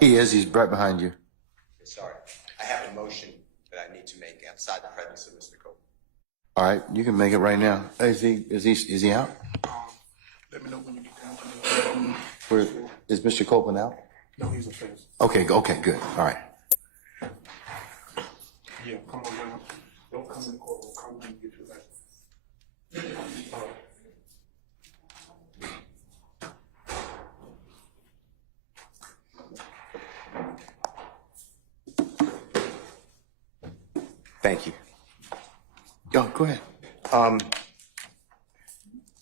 He is. He's right behind you. Sorry. I have a motion that I need to make outside the presence of Mr. Cope. All right, you can make it right now. Is he out? Let me know when you get down to Where, is Mr. Copeland out? No, he's upstairs. Okay, good. All right. Yeah, come on down. Don't come in the courtroom. Come when you get to that. Thank you. Go ahead.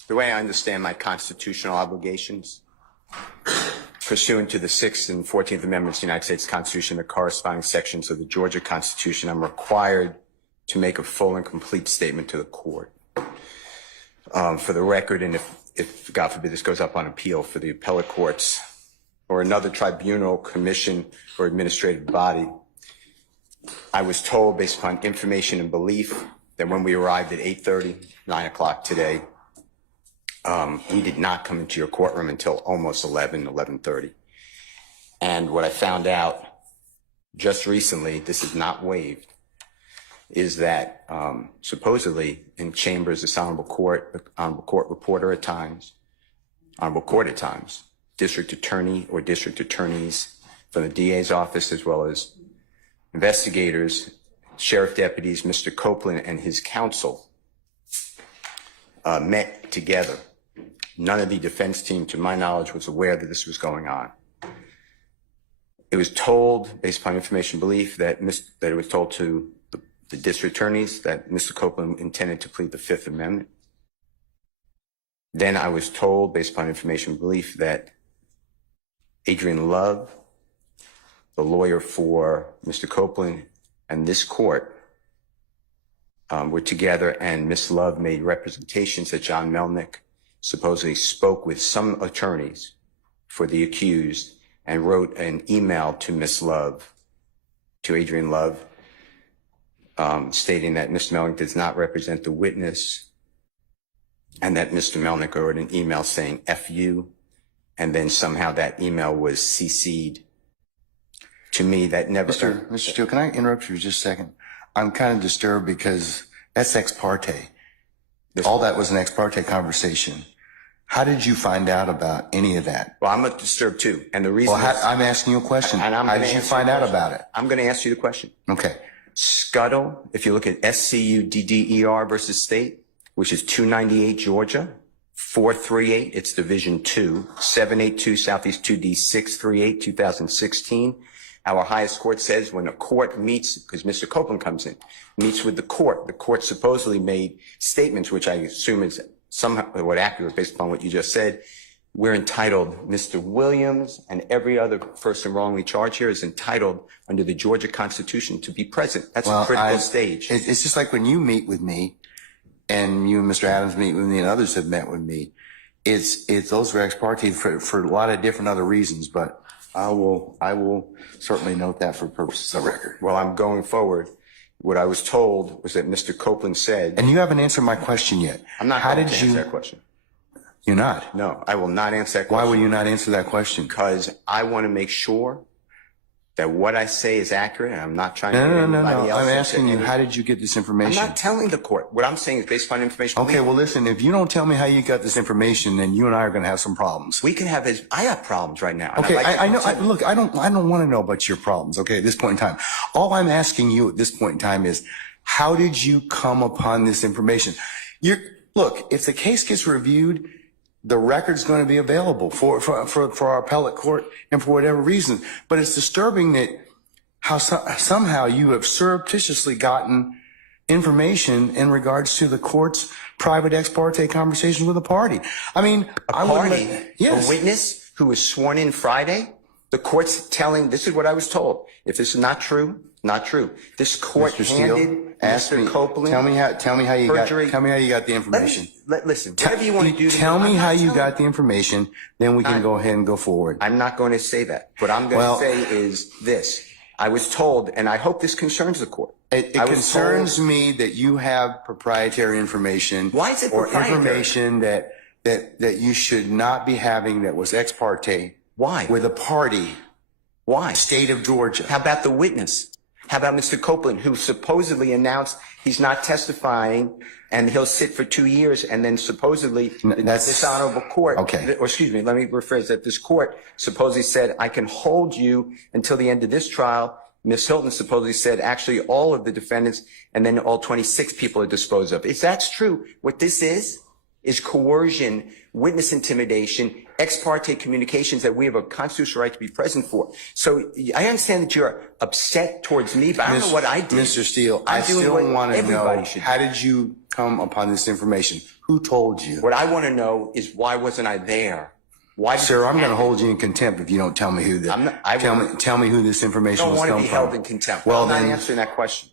The way I understand my constitutional obligations, pursuant to the 6th and 14th Amendments of the United States Constitution, the corresponding sections of the Georgia Constitution, I'm required to make a full and complete statement to the court. For the record, and if God forbid this goes up on appeal for the appellate courts or another tribunal, commission, or administrative body, I was told, based upon information and belief, that when we arrived at 8:30, 9 o'clock today, we did not come into your courtroom until almost 11:30. And what I found out just recently, this is not waived, is that supposedly in chambers, this honorable court reporter at times, honorable court at times, district attorney or district attorneys from the DA's office, as well as investigators, sheriff deputies, Mr. Copeland and his counsel met together. None of the defense team, to my knowledge, was aware that this was going on. It was told, based upon information belief, that it was told to the district attorneys that Mr. Copeland intended to plead the Fifth Amendment. Then I was told, based upon information belief, that Adrian Love, the lawyer for Mr. Copeland, and this court were together, and Ms. Love made representations that John Melnick supposedly spoke with some attorneys for the accused and wrote an email to Ms. Love, to Adrian Love, stating that Mr. Melnick does not represent the witness, and that Mr. Melnick wrote an email saying F you, and then somehow that email was CC'd to me. That never... Mr. Steele, can I interrupt you for just a second? I'm kind of disturbed because that's ex parte. All that was an ex parte conversation. How did you find out about any of that? Well, I'm disturbed too. And the reason I'm asking you a question. How did you find out about it? I'm going to ask you the question. Okay. Scuttle, if you look at SCUDDER versus State, which is 298 Georgia, 438, it's Division 2, 782 Southeast 2D 638, 2016. Our highest court says when a court meets, because Mr. Copeland comes in, meets with the court supposedly made statements, which I assume is somewhat accurate based upon what you just said. We're entitled, Mr. Williams and every other person wrongly charged here is entitled under the Georgia Constitution to be present. That's a critical stage. It's just like when you meet with me, and you and Mr. Adams meet with me, and others have met with me. It's those are ex parte for a lot of different other reasons, but I will certainly note that for purposes of record. Well, I'm going forward. What I was told was that Mr. Copeland said... And you haven't answered my question yet. I'm not going to answer that question. You're not? No, I will not answer that question. Why will you not answer that question? Because I want to make sure that what I say is accurate, and I'm not trying to... No. I'm asking you, how did you get this information? I'm not telling the court. What I'm saying is based upon information... Okay, well, listen, if you don't tell me how you got this information, then you and I are going to have some problems. We can have his... I have problems right now. Okay, I know. Look, I don't want to know about your problems, okay, at this point in time. All I'm asking you at this point in time is, how did you come upon this information? Look, if the case gets reviewed, the record's going to be available for our appellate court and for whatever reason. But it's disturbing that how somehow you have surreptitiously gotten information in regards to the court's private ex parte conversation with a party. I mean, yes. A witness who was sworn in Friday, the court's telling, this is what I was told. If this is not true, not true. This court handed Mr. Copeland. Tell me how you got the information. Listen, whatever you want to do. Tell me how you got the information, then we can go ahead and go forward. I'm not going to say that. What I'm going to say is this. I was told, and I hope this concerns the court. It concerns me that you have proprietary information. Why is it proprietary? Or information that you should not be having that was ex parte. Why? With a party Why? State of Georgia. How about the witness? How about Mr. Copeland, who supposedly announced he's not testifying and he'll sit for 2 years, and then supposedly this honorable court, or excuse me, let me rephrase that. This court supposedly said, I can hold you until the end of this trial. Ms. Hilton supposedly said, actually, all of the defendants and then all 26 people are disposed of. If that's true, what this is coercion, witness intimidation, ex parte communications that we have a constitutional right to be present for. So I understand that you're upset towards me, but I don't know what I did. Mr. Steele, I still want to know, how did you come upon this information? Who told you? What I want to know is, why wasn't I there? Why? Sir, I'm going to hold you in contempt if you don't tell me who tell me who this information was from. I don't want to be held in contempt. Well, I'm not answering that question.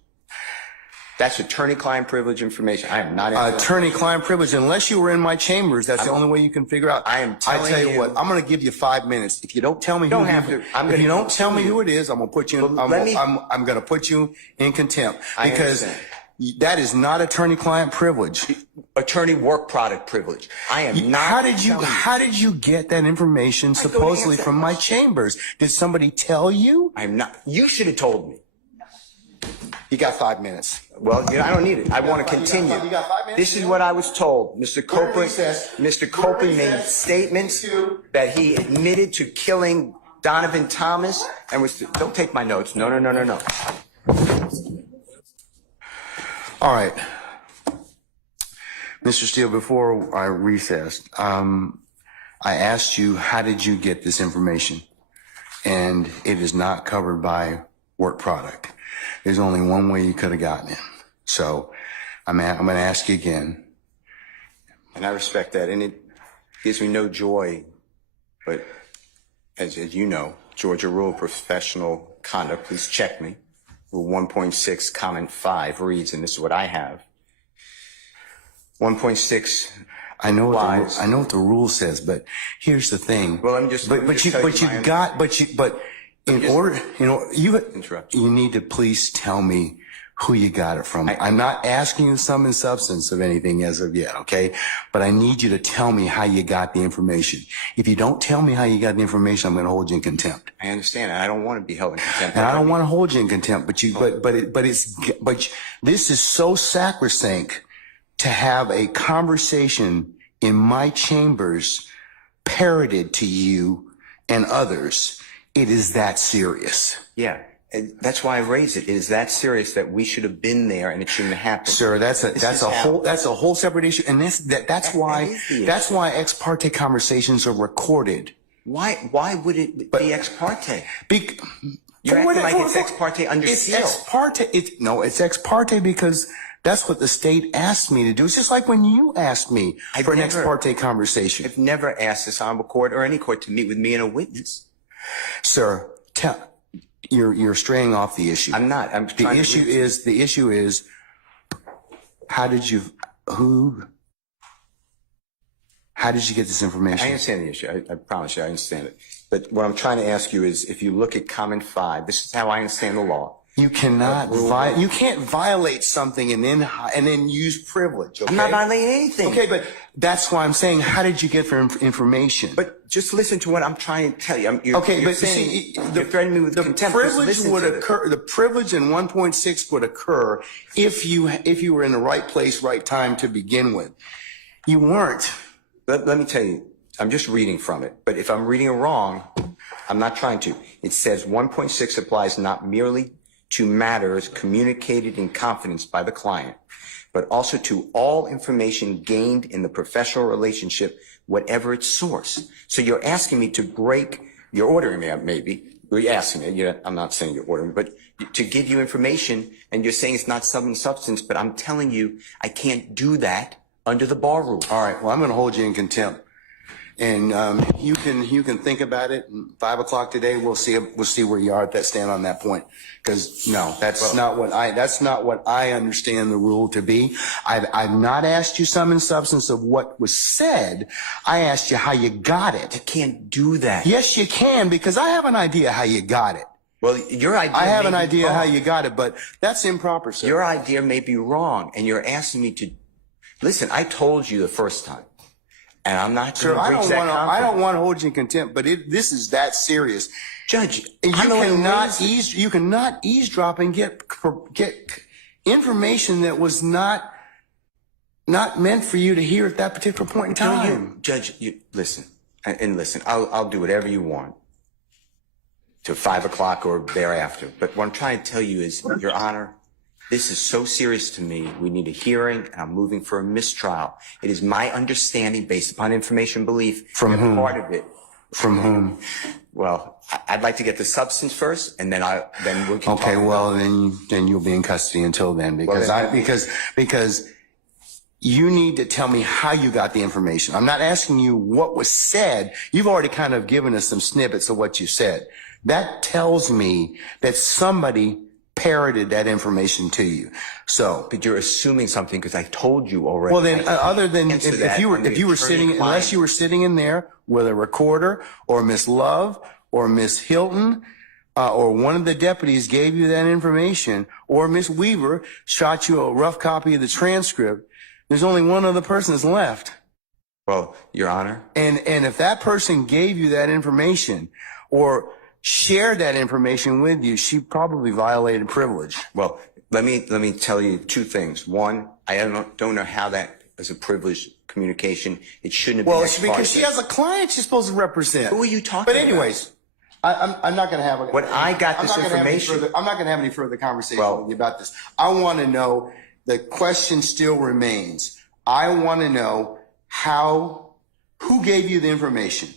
That's attorney-client privilege information. I am not answering attorney-client privilege. Unless you were in my chambers, that's the only way you can figure out. I tell you what, I'm going to give you 5 minutes. If you don't tell me if you don't tell me who it is, I'm going to put you in, I'm going to put you in contempt, because that is not attorney-client privilege. Attorney work product privilege. I am not. How did you get that information supposedly from my chambers? Did somebody tell you? I'm not. You should have told me. You got 5 minutes. Well, I don't need it. I want to continue. You got 5 minutes? This is what I was told. Mr. Copeland made statements that he admitted to killing Donovan Thomas and was. Don't take my notes. No. All right. Mr. Steele, before I recessed, I asked you, how did you get this information? And it is not covered by work product. There's only one way you could have gotten it. So I'm going to ask you again. And I respect that. And it gives me no joy. But as you know, Georgia Rule of Professional Conduct, please check me. Rule 1.6, comment 5 reads, and this is what I have. 1.6. I know what the rule says, but here's the thing. Well, you need to please tell me who you got it from. I'm not asking you sum and substance of anything as of yet, okay? But I need you to tell me how you got the information. If you don't tell me how you got the information, I'm going to hold you in contempt. I understand. I don't want to be held in contempt. And I don't want to hold you in contempt, but this is so sacrosanct to have a conversation in my chambers parroted to you and others. It is that serious. Yeah. And that's why I raise it. It is that serious that we should have been there and it shouldn't have happened. Sir, that's a whole separate issue. And that's why ex parte conversations are recorded. Why would it be ex parte? You're acting like it's ex parte under seal. It's ex parte. It's ex parte because that's what the state asked me to do. It's just like when you asked me for an ex parte conversation. I've never asked this honorable court or any court to meet with me and a witness. Sir, you're straying off the issue. I'm not. The issue is how did you get this information? I understand the issue. I promise you I understand it. But what I'm trying to ask you is, if you look at comment 5, this is how I understand the law. You can't violate something and then use privilege. Okay? I'm not violating anything. Okay, but that's why I'm saying, how did you get information? But just listen to what I'm trying to tell you. You're threatening me with contempt. The privilege in 1.6 would occur if you were in the right place, right time to begin with. You weren't. Let me tell you, I'm just reading from it. But if I'm reading it wrong, I'm not trying to. It says 1.6 applies not merely to matters communicated in confidence by the client, but also to all information gained in the professional relationship, whatever its source. So you're asking me to break, you're ordering me, maybe, you're asking me, I'm not saying you're ordering me, but to give you information, and you're saying it's not substance, but I'm telling you I can't do that under the bar rule. All right, well, I'm going to hold you in contempt. And you can think about it. 5 o'clock today, we'll see where you are at that stand on that point. Because no, that's not what I understand the rule to be. I've not asked you sum and substance of what was said. I asked you how you got it. I can't do that. Yes, you can, because I have an idea how you got it. Well, your idea. I have an idea how you got it, but that's improper, sir. Your idea may be wrong, and you're asking me to listen. I told you the first time. And I'm not going to breach that confidence. I don't want to hold you in contempt, but this is that serious. Judge, You cannot eavesdrop and get information that was not meant for you to hear at that particular point in time. Judge, listen, I'll do whatever you want to 5 o'clock or thereafter. But what I'm trying to tell you is, Your Honor, this is so serious to me. We need a hearing, and I'm moving for a mistrial. It is my understanding, based upon information belief, From that whom? part of it. From whom? Well, I'd like to get the substance first, and then we can Okay, talk well, then you'll be in custody until then, because because you need to tell me how you got the information. I'm not asking you what was said. You've already kind of given us some snippets of what you said. That tells me that somebody parroted that information to you. So, But you're assuming something because I told you already. well, then, other than if you were sitting, unless you were sitting in there with a recorder, or Miss Love or Miss Hilton, or one of the deputies gave you that information, or Miss Weaver shot you a rough copy of the transcript, there's only one other person that's left. Well, Your Honor. And if that person gave you that information or shared that information with you, she probably violated privilege. Well, let me tell you two things. One, I don't know how that is a privileged communication. It shouldn't have been. Well, it's because she has a client she's supposed to represent. Who are you talking But anyways, I'm not going to have a... When I got this information... I'm not going to have any further conversation with you about this. I want to know, the question still remains. I want to know who gave you the information?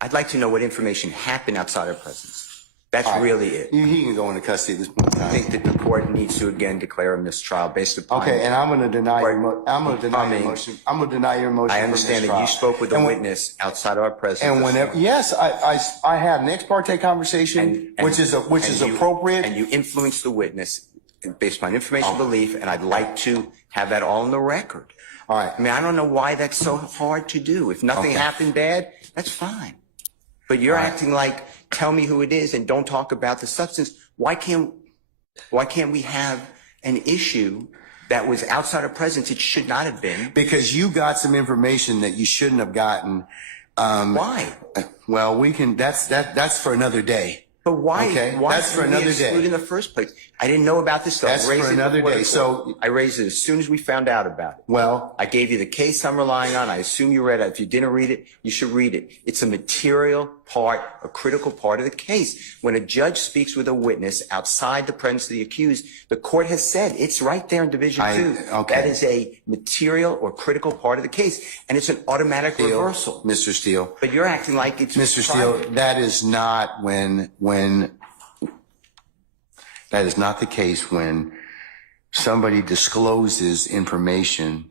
I'd like to know what information happened outside our presence. That's really it. He can go into custody at this point in time. I think that the court needs to again declare a mistrial based upon... Okay, and I'm going to deny your motion. I'm going to deny your motion. I understand that you spoke with a witness outside our presence. And whenever, yes, I had an ex-parte conversation, which is appropriate. And you influenced the witness based upon information belief, and I'd like to have that all on the record. All right. I mean, I don't know why that's so hard to do. If nothing happened bad, that's fine. But you're acting like, tell me who it is and don't talk about the substance. Why can't we have an issue that was outside our presence? It should not have been. Because you got some information that you shouldn't have gotten. Why? Well, that's for another day. But why? Okay, why that's for another day. In the first place, I didn't know about this stuff. That's for another day. So I raised it as soon as we found out about it. Well, I gave you the case I'm relying on. I assume you read it. If you didn't read it, you should read it. It's a material part, a critical part of the case. When a judge speaks with a witness outside the presence of the accused, the court has said it's right there in Division 2. Okay. That is a material or critical part of the case, and it's an automatic reversal. Mr. Steele. But you're acting like it's Mr. Steele, that is not that is not the case when somebody discloses information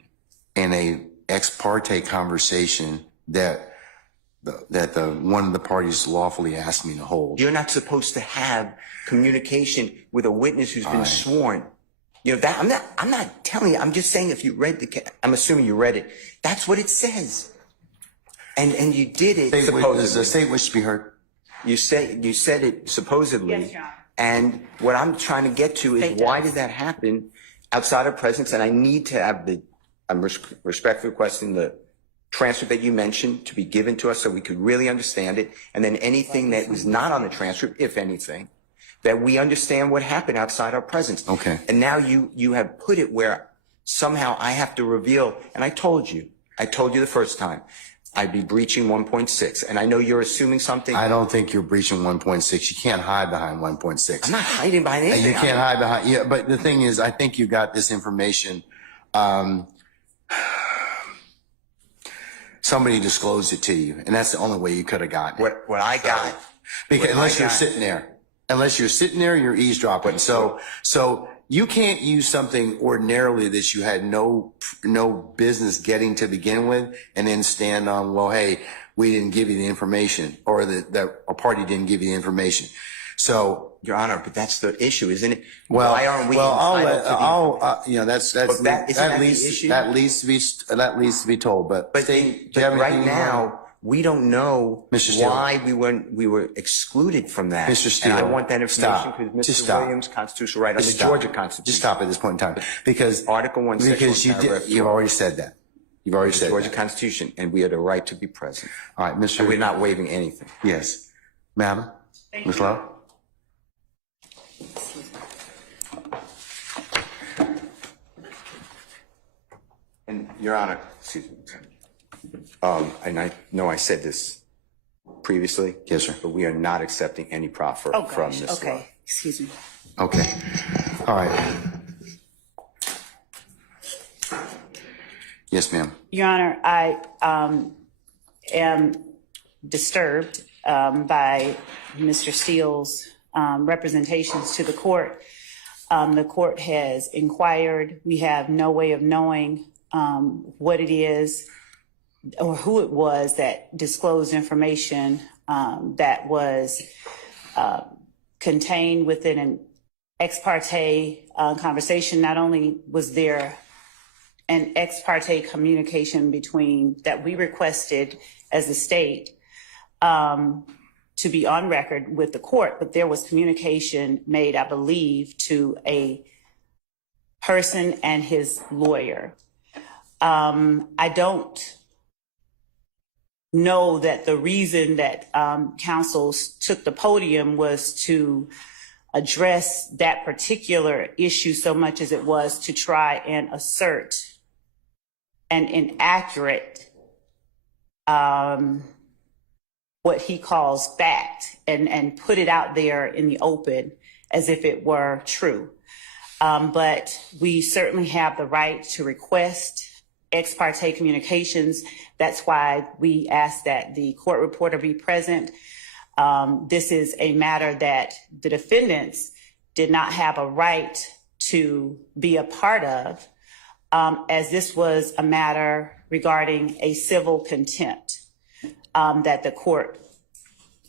in a ex parte conversation that one of the parties lawfully asked me to hold. You're not supposed to have communication with a witness who's been sworn. You know that I'm not telling you. I'm just saying if you read I'm assuming you read it. That's what it says. And you did it supposedly. Does the state wish to be heard? You said it supposedly. Yes, Your Honor. And what I'm trying to get to is why did that happen outside of presence? And I need to have I'm respectfully requesting the transcript that you mentioned to be given to us so we could really understand it. And then anything that was not on the transcript, if anything, that we understand what happened outside our presence. Okay. And now you have put it where somehow I have to reveal, and I told you the first time, I'd be breaching 1.6. And I know you're assuming something. I don't think you're breaching 1.6. You can't hide behind 1.6. I'm not hiding behind anything. You can't hide behind, yeah, but the thing is, I think you got this information, somebody disclosed it to you, and that's the only way you could have gotten it. What I got. Because unless you're sitting there, you're eavesdropping. So you can't use something ordinarily that you had no business getting to begin with, and then stand on, well, hey, we didn't give you the information, or that a party didn't give you the information. So, Your Honor, but that's the issue, isn't it? well, why aren't we that leads to be told. But right now, we don't know Mr. Steele. why we were excluded from that. Mr. Steele, and I want that information because Mr. Williams' constitutional right under the Georgia Constitution. Just stop at this point in time, because Article 1, because you've already said that. You've already said Georgia that. Constitution, and we have the right to be present. All right, Mr. And we're not waiving anything. Yes, madam. Ms. Lowe? And Your Honor, excuse me. And I know I said this previously. Yes, sir. But we are not accepting any proffer from Ms. Lowe. Okay, excuse me. Okay. All right. Yes, ma'am. Your Honor, I am disturbed by Mr. Steele's representations to the court. The court has inquired. We have no way of knowing what it is or who it was that disclosed information that was contained within an ex parte conversation. Not only was there an ex parte communication between that we requested as the state to be on record with the court, but there was communication made, I believe, to a person and his lawyer. I don't know that the reason that counsel took the podium was to address that particular issue so much as it was to try and assert an inaccurate, what he calls fact, and put it out there in the open as if it were true. But we certainly have the right to request ex parte communications. That's why we ask that the court reporter be present. This is a matter that the defendants did not have a right to be a part of, as this was a matter regarding a civil contempt that the court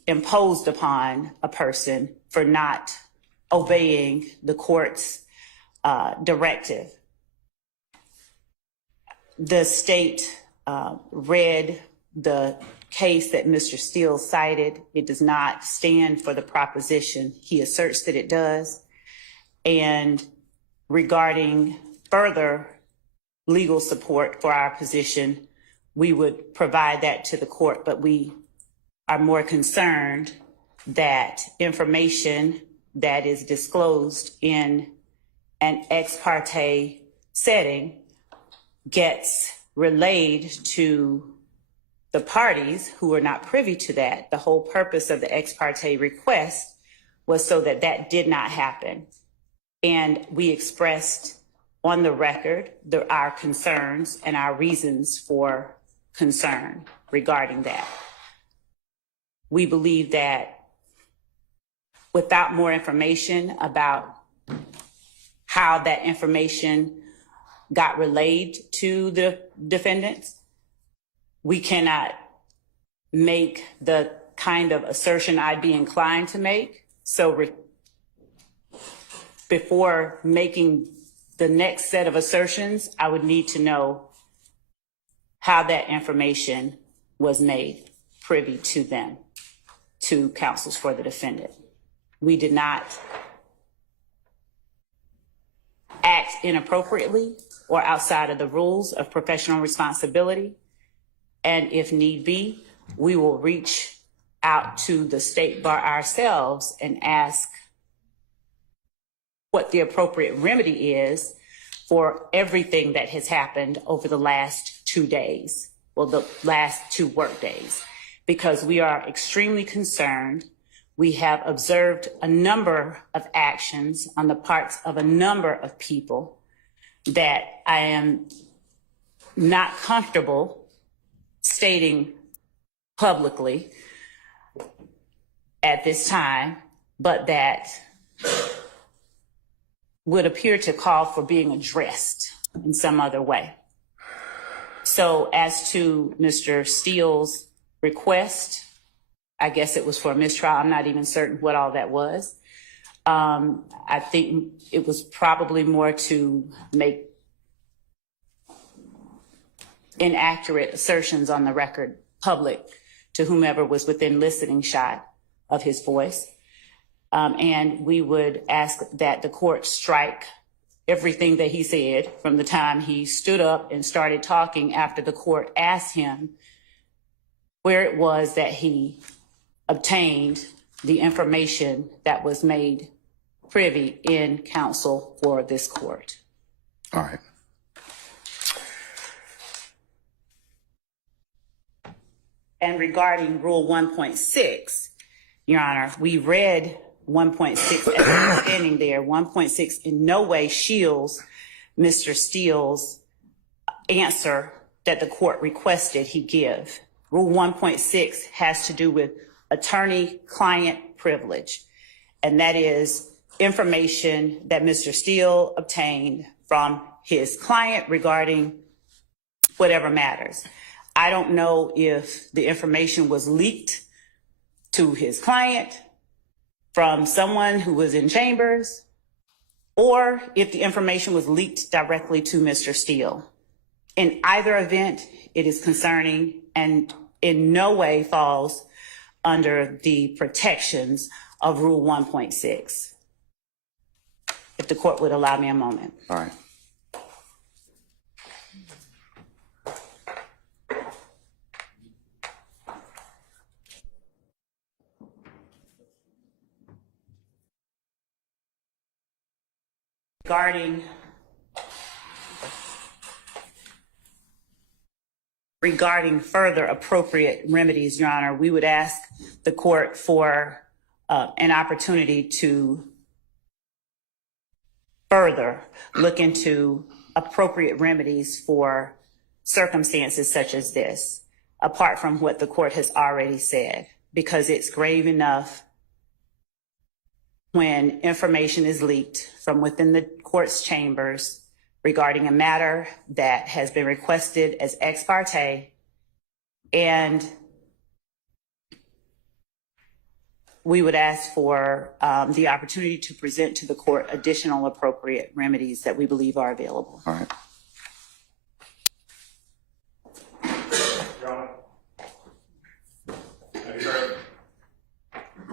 imposed upon a person for not obeying the court's directive. The state read the case that Mr. Steele cited. It does not stand for the proposition he asserts that it does. And regarding further legal support for our position, we would provide that to the court, but we are more concerned that information that is disclosed in an ex parte setting gets relayed to the parties who are not privy to that. The whole purpose of the ex parte request was so that that did not happen. And we expressed on the record our concerns and our reasons for concern regarding that. We believe that without more information about how that information got relayed to the defendants, we cannot make the kind of assertion I'd be inclined to make. So before making the next set of assertions, I would need to know how that information was made privy to them, to counsels for the defendant. We did not act inappropriately or outside of the rules of professional responsibility. And if need be, we will reach out to the state bar ourselves and ask what the appropriate remedy is for everything that has happened over the last 2 days, well, the last 2 work days, because we are extremely concerned. We have observed a number of actions on the parts of a number of people that I am not comfortable stating publicly at this time, but that would appear to call for being addressed in some other way. So as to Mr. Steele's request, I guess it was for a mistrial. I'm not even certain what all that was. I think it was probably more to make inaccurate assertions on the record public to whomever was within listening shot of his voice. And we would ask that the court strike everything that he said from the time he stood up and started talking after the court asked him where it was that he obtained the information that was made privy in counsel for this court. All right. And regarding Rule 1.6, Your Honor, we read 1.6 as standing there. 1.6 in no way shields Mr. Steele's answer that the court requested he give. Rule 1.6 has to do with attorney-client privilege, and that is information that Mr. Steele obtained from his client regarding whatever matters. I don't know if the information was leaked to his client from someone who was in chambers, or if the information was leaked directly to Mr. Steele. In either event, it is concerning and in no way falls under the protections of Rule 1.6. If the court would allow me a moment. All right. Regarding further appropriate remedies, Your Honor, we would ask the court for an opportunity to further look into appropriate remedies for circumstances such as this, apart from what the court has already said, because it's grave enough when information is leaked from within the court's chambers regarding a matter that has been requested as ex parte, and we would ask for the opportunity to present to the court additional appropriate remedies that we believe are available. All right. Your Honor. Have you heard?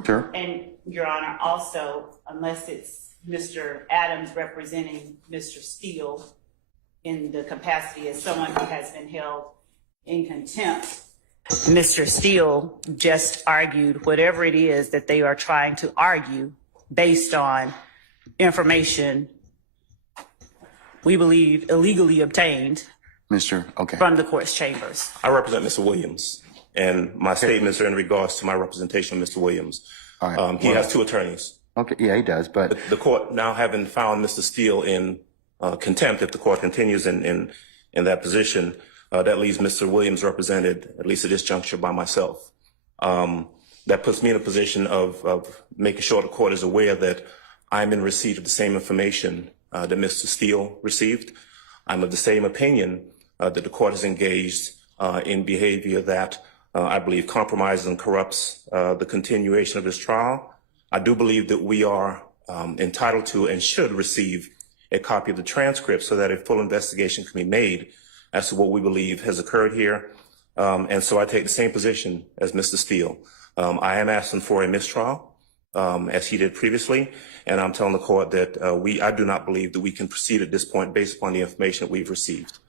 Sure. And Your Honor, also, unless it's Mr. Adams representing Mr. Steele in the capacity as someone who has been held in contempt, Mr. Steele just argued whatever it is that they are trying to argue based on information we believe illegally obtained from the court's chambers. I represent Mr. Williams, and my statements are in regards to my representation of Mr. Williams. All right. He has two attorneys. Okay, yeah, he does, but The court, now having found Mr. Steele in contempt, if the court continues in that position, that leaves Mr. Williams represented, at least at this juncture, by myself. That puts me in a position of making sure the court is aware that I'm in receipt of the same information that Mr. Steele received. I'm of the same opinion that the court is engaged in behavior that I believe compromises and corrupts the continuation of this trial. I do believe that we are entitled to and should receive a copy of the transcript so that a full investigation can be made as to what we believe has occurred here. And so I take the same position as Mr. Steele. I am asking for a mistrial, as he did previously, and I'm telling the court that I do not believe that we can proceed at this point based upon the information that we've received.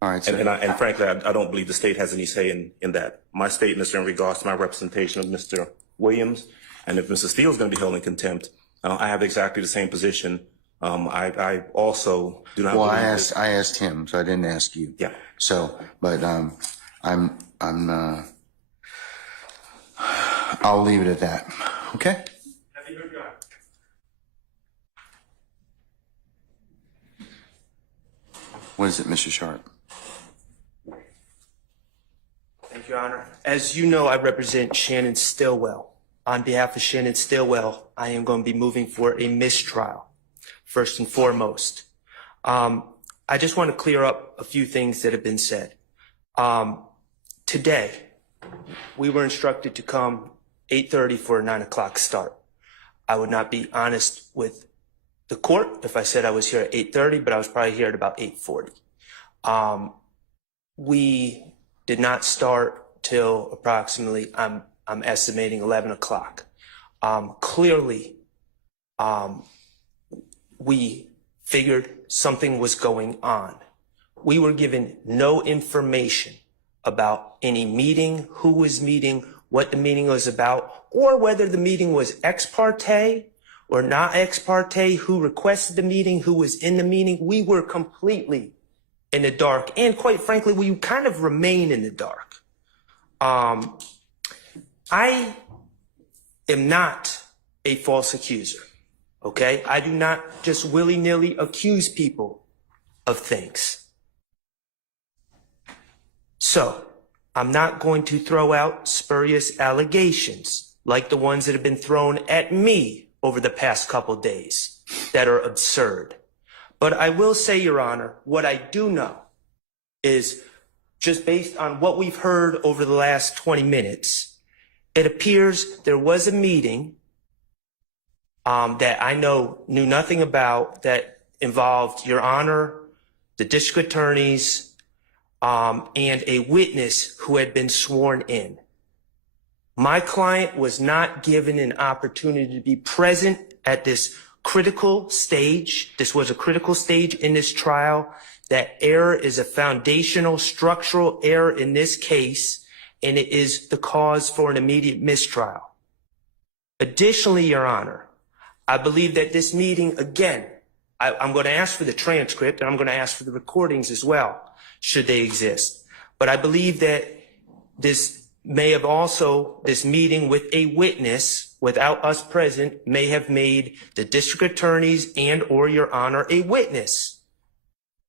all right. So, And frankly, I don't believe the state has any say in that. My statements are in regards to my representation of Mr. Williams, and if Mr. Steele is going to be held in contempt, I have exactly the same position. I also do not. well, believe I asked him, so I didn't ask you. Yeah. So, but I'll leave it at that. Okay. Have you heard, Your Honor? What is it, Mr. Sharp? Thank you, Your Honor. As you know, I represent Shannon Stillwell. On behalf of Shannon Stillwell, I am going to be moving for a mistrial, first and foremost. I just want to clear up a few things that have been said. Today, we were instructed to come 8:30 for a 9 o'clock start. I would not be honest with the court if I said I was here at 8:30, but I was probably here at about 8:40. We did not start till approximately, I'm estimating 11 o'clock. Clearly, we figured something was going on. We were given no information about any meeting, who was meeting, what the meeting was about, or whether the meeting was ex parte or not ex parte, who requested the meeting, who was in the meeting, we were completely in the dark. And quite frankly, we kind of remain in the dark. I am not a false accuser, okay? I do not just willy-nilly accuse people of things. So, I'm not going to throw out spurious allegations like the ones that have been thrown at me over the past couple days that are absurd. But I will say, Your Honor, what I do know is just based on what we've heard over the last 20 minutes, it appears there was a meeting that I knew nothing about that involved Your Honor, the district attorneys, and a witness who had been sworn in. My client was not given an opportunity to be present at this critical stage. This was a critical stage in this trial. That error is a foundational structural error in this case, and it is the cause for an immediate mistrial. Additionally, Your Honor, I believe that this meeting, again, I'm going to ask for the transcript and I'm going to ask for the recordings as well, should they exist. But I believe that this meeting with a witness without us present may have made the district attorneys and or Your Honor a witness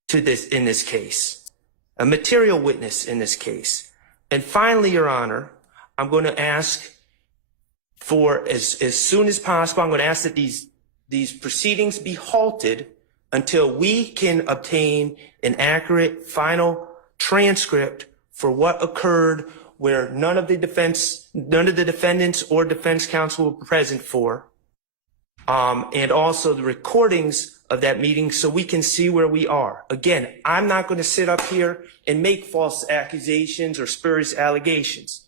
to this in this case, a material witness in this case. And finally, Your Honor, I'm going to ask for as soon as possible, I'm going to ask that these proceedings be halted until we can obtain an accurate final transcript for what occurred where none of the defendants or defense counsel were present for, and also the recordings of that meeting so we can see where we are. Again, I'm not going to sit up here and make false accusations or spurious allegations,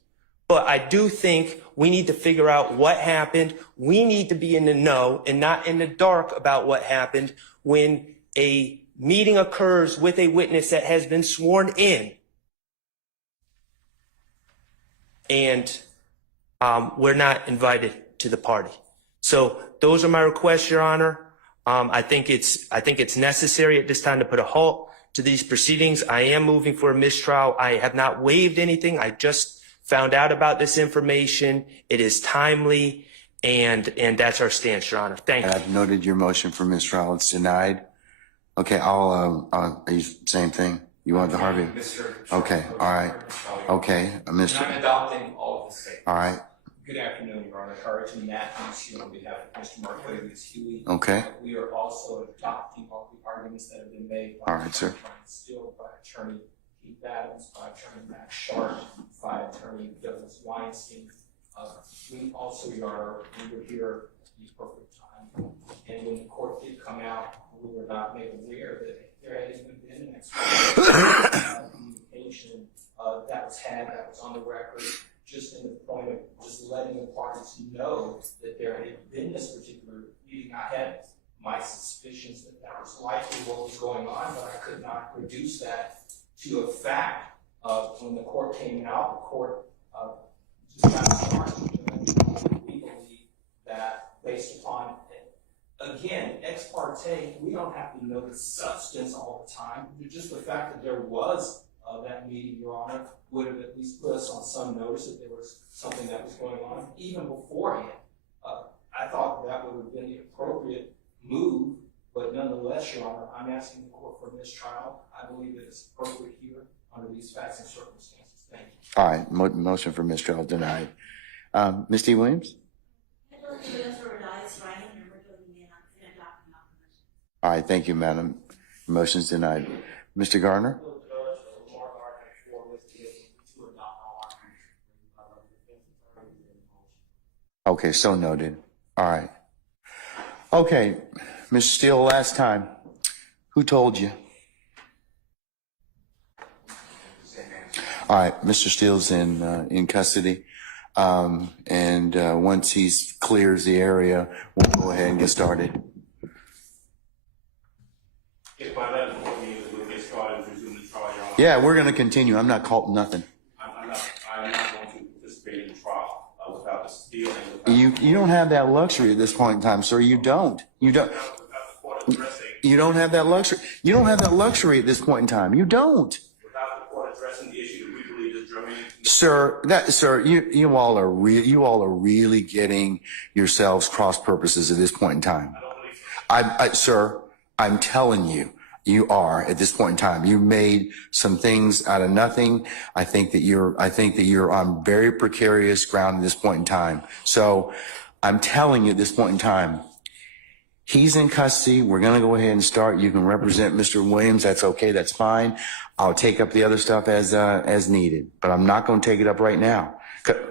but I do think we need to figure out what happened. We need to be in the know and not in the dark about what happened when a meeting occurs with a witness that has been sworn in and we're not invited to the party. So those are my requests, Your Honor. I think it's necessary at this time to put a halt to these proceedings. I am moving for a mistrial. I have not waived anything. I just found out about this information. It is timely, and that's our stance, Your Honor. Thank you. I've noted your motion for mistrial. It's denied. Okay, are you same thing? You want the Harvey? Okay, all right. Okay, Mr. I'm adopting all of the statements. All right. Good afternoon, Your Honor. Carlton Matthews here on behalf of Mr. Marquez Huey. Okay. We are also adopting all the arguments that have been made by All right, sir. Attorney Steele, by Attorney Keith Adams, by Attorney Max Sharp, by Attorney Douglas Weinstein. We also, Your Honor, we were here at the appropriate time, and when the court did come out, we were not made aware that there had even been an communication that was on the record, just in the point of just letting the parties know that there had been this particular meeting. I had my suspicions that that was likely what was going on, but I could not reduce that to a fact. When the court came out, the court just got started. We believe that based upon, again, ex parte, we don't have to know the substance all the time. Just the fact that there was that meeting, Your Honor, would have at least put us on some notice that there was something that was going on, even beforehand. I thought that would have been the appropriate move, but nonetheless, Your Honor, I'm asking the court for mistrial. I believe that it's appropriate here under these facts and circumstances. Thank you. All right, motion for mistrial denied. Ms. T. Williams? All right, thank you, madam. Motion's denied. Mr. Garner? Okay, so noted. All right. Okay, Mr. Steele, last time. Who told you? All right, Mr. Steele's in custody. And once he clears the area, we'll go ahead and get started. If by that point we'll get started, resume the trial, Your Honor. Yeah, we're going to continue. I'm not calling nothing. I'm not going to participate in the trial without about Mr. Steele and You don't have that luxury at this point in time, sir. You don't. You don't. without the court addressing, You don't have that luxury. You don't have that luxury at this point in time. You don't. without the court addressing the issue that we believe is germane. Sir, you all are really getting yourselves cross purposes at this point in time. Sir, I'm telling you, you are at this point in time. You made some things out of nothing. I think that you're on very precarious ground at this point in time. So I'm telling you at this point in time, he's in custody. We're going to go ahead and start. You can represent Mr. Williams. That's okay. That's fine. I'll take up the other stuff as needed, but I'm not going to take it up right now. I will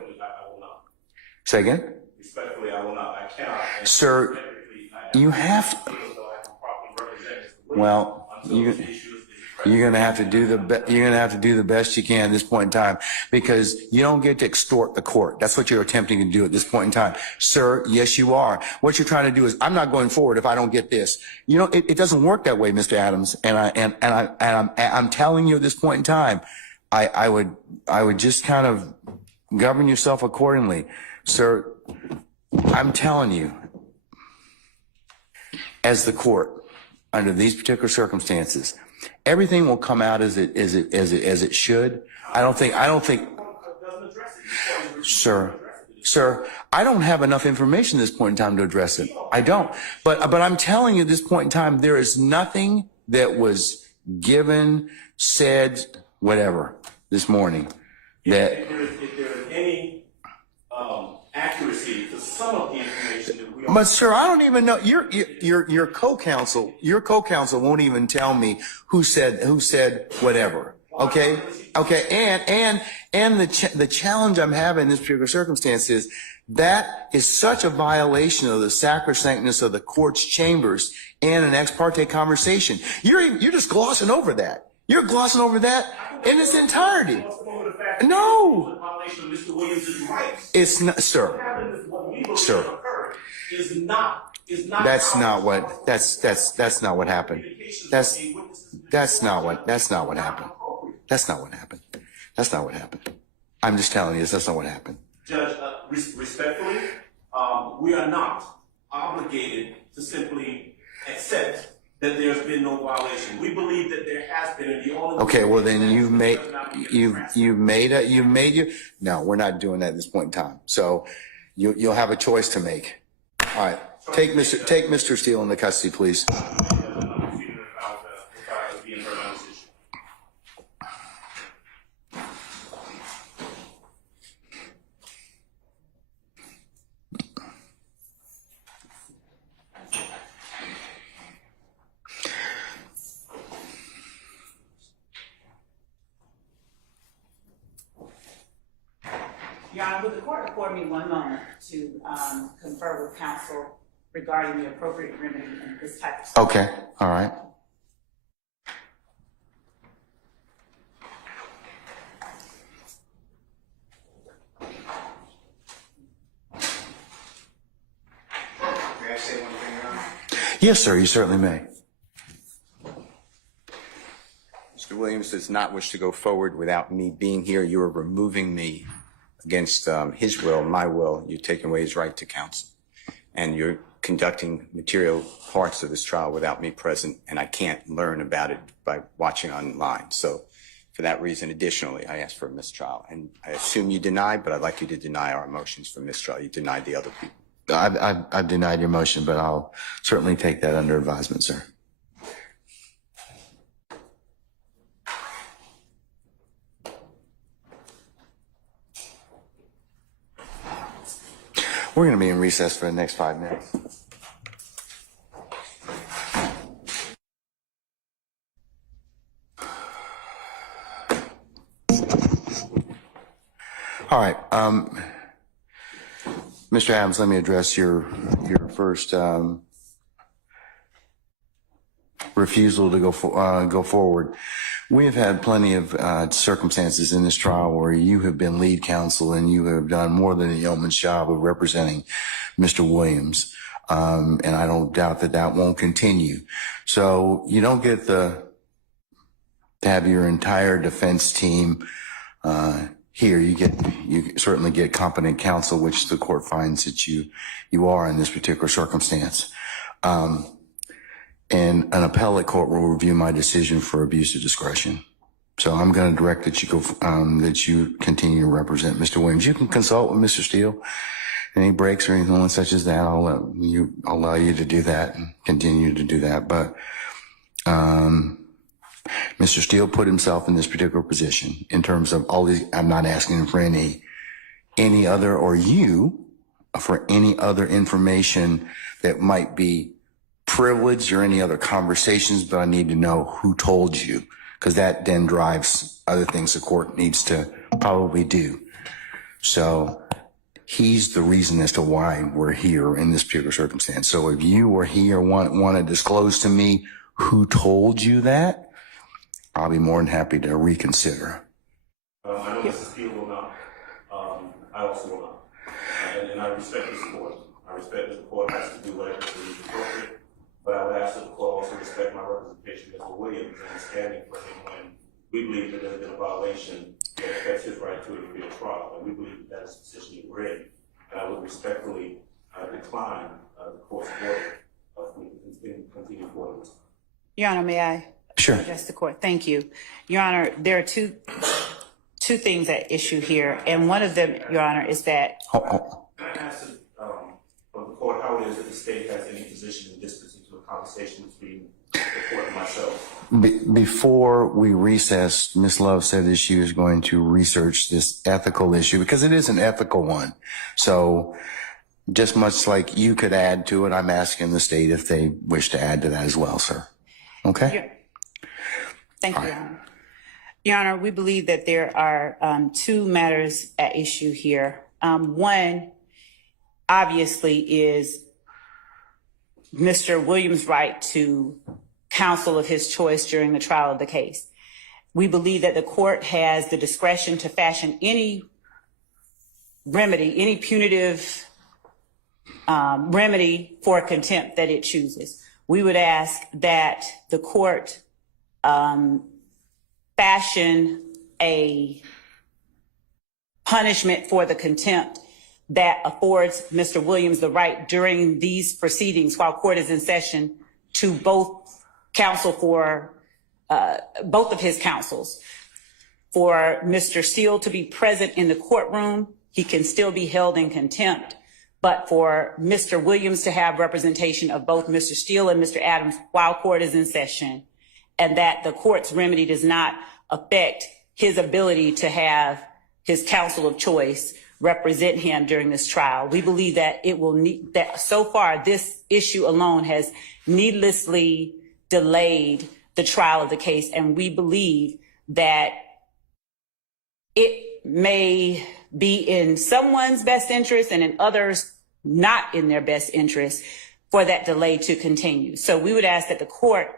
not. Say again? Respectfully, I will not. I cannot. And Sir, you have to. feel as though I can properly represent Mr. Williams Well, until you, this issue is you're gonna have to do the best you can at this point in time, because you don't get to extort the court. That's what you're attempting to do at this point in time, sir. Yes, you are. What you're trying to do is, I'm not going forward if I don't get this. You know, it doesn't work that way, Mr. Adams. And I'm telling you at this point in time, I would just kind of govern yourself accordingly, sir. I'm telling you, as the court, under these particular circumstances, everything will come out as it should. I don't think, sir, I don't have enough information at this point in time to address it. I don't. But I'm telling you at this point in time, there is nothing that was given, said, whatever, this morning that. If there is any accuracy to some of the information that we are. But sir, I don't even know. Your co-counsel won't even tell me who said whatever. Okay. And the challenge I'm having in this particular circumstance is that is such a violation of the sacrosanctness of the court's chambers and an ex parte conversation. You're just glossing over that. You're glossing over that in its entirety. No. Mr. Williams' rights. It's not, sir. Sir. Is not That's not what happened. That's not what happened. That's not what happened. I'm just telling you, that's not what happened. Judge, respectfully, we are not obligated to simply accept that there's been no violation. We believe that there has been, and the only. Okay, well then no, we're not doing that at this point in time. So you'll have a choice to make. All right, take Mr. Steele into custody, please. Your Honor, would the court afford me one moment to confer with counsel regarding the appropriate remedy in this type of situation? Okay, all right. May I say one thing, Your Honor? Yes, sir, you certainly may. Mr. Williams does not wish to go forward without me being here. You are removing me against his will, my will. You're taking away his right to counsel. And you're conducting material parts of this trial without me present, and I can't learn about it by watching online. So for that reason, additionally, I asked for a mistrial. And I assume you deny, but I'd like you to deny our motions for mistrial. You denied the other people. I've denied your motion, but I'll certainly take that under advisement, sir. We're going to be in recess for the next 5 minutes. All right. Mr. Adams, let me address your first refusal to go forward. We have had plenty of circumstances in this trial where you have been lead counsel and you have done more than a yeoman's job of representing Mr. Williams. And I don't doubt that that won't continue. So you don't get to have your entire defense team here, you certainly get competent counsel, which the court finds that you are in this particular circumstance. And an appellate court will review my decision for abuse of discretion. So I'm going to direct that you continue to represent Mr. Williams. You can consult with Mr. Steele. Any breaks or anything such as that, I'll allow you to do that and continue to do that. But Mr. Steele put himself in this particular position in terms of all these. I'm not asking him for any other, or you for any other information that might be privileged or any other conversations, but I need to know who told you, because that then drives other things the court needs to probably do. So he's the reason as to why we're here in this particular circumstance. So if you or he or want to disclose to me who told you that, I'll be more than happy to reconsider. I know Mrs. Steele will not. I also will not. And I respect this court. I respect that the court has to do whatever is appropriate. But I would ask that the court also respect my representation of Mr. Williams and standing for him when we believe that there's been a violation that affects his right to a fair trial. And we believe that that is the position that we're in. And I would respectfully decline the court's order of continue forward. Your Honor, may I Sure. address the court? Thank you. Your Honor, there are two things at issue here. And one of them, Your Honor, is that... Can I ask of the court how it is that the state has any position in this particular conversation between the court and myself? Before we recessed, Ms. Love said that she was going to research this ethical issue because it is an ethical one. So just much like you could add to it, I'm asking the state if they wish to add to that as well, sir. Okay? Thank you, Your Honor. Your Honor, we believe that there are two matters at issue here. One, obviously, is Mr. Williams' right to counsel of his choice during the trial of the case. We believe that the court has the discretion to fashion any remedy, any punitive remedy for contempt that it chooses. We would ask that the court fashion a punishment for the contempt that affords Mr. Williams the right during these proceedings while court is in session to both counsel for both of his counsels. For Mr. Steele to be present in the courtroom, he can still be held in contempt. But for Mr. Williams to have representation of both Mr. Steele and Mr. Adams while court is in session, and that the court's remedy does not affect his ability to have his counsel of choice represent him during this trial. We believe that it will need that so far this issue alone has needlessly delayed the trial of the case, and we believe that it may be in someone's best interest and in others not in their best interest for that delay to continue. So we would ask that the court,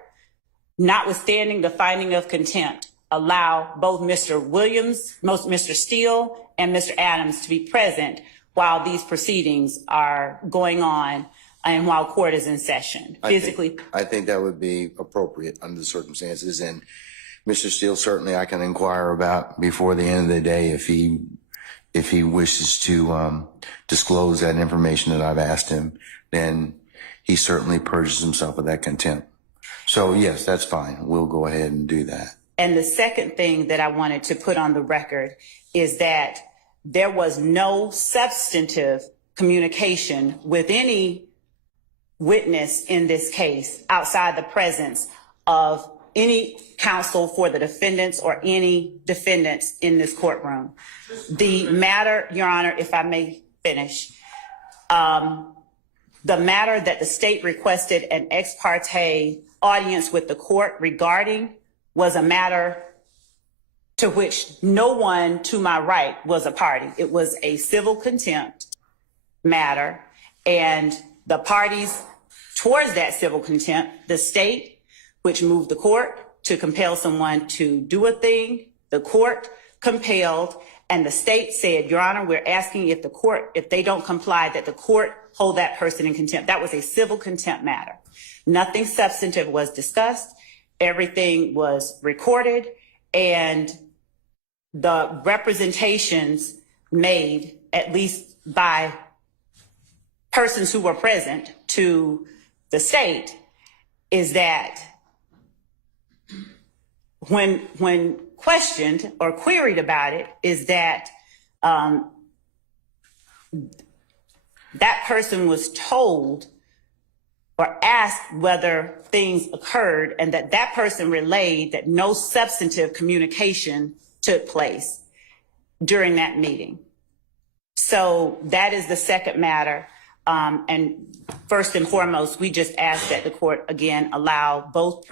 notwithstanding the finding of contempt, allow both Mr. Williams, Mr. Steele, and Mr. Adams to be present while these proceedings are going on and while court is in session. I think that would be appropriate under the circumstances. And Mr. Steele, certainly I can inquire about before the end of the day if he wishes to disclose that information that I've asked him, then he certainly purges himself of that contempt. So yes, that's fine. We'll go ahead and do that. And the second thing that I wanted to put on the record is that there was no substantive communication with any witness in this case outside the presence of any counsel for the defendants or any defendants in this courtroom. The matter, Your Honor, if I may finish, the matter that the state requested an ex parte audience with the court regarding was a matter to which no one to my right was a party. It was a civil contempt matter, and the parties towards that civil contempt, the state, which moved the court to compel someone to do a thing, the court compelled, and the state said, Your Honor, we're asking if the court, if they don't comply, that the court hold that person in contempt. That was a civil contempt matter. Nothing substantive was discussed. Everything was recorded, and the representations made, at least by persons who were present to the state, is that when questioned or queried about it, is that that person was told or asked whether things occurred, and that person relayed that no substantive communication took place during that meeting. So that is the second matter. And first and foremost, we just ask that the court again allow both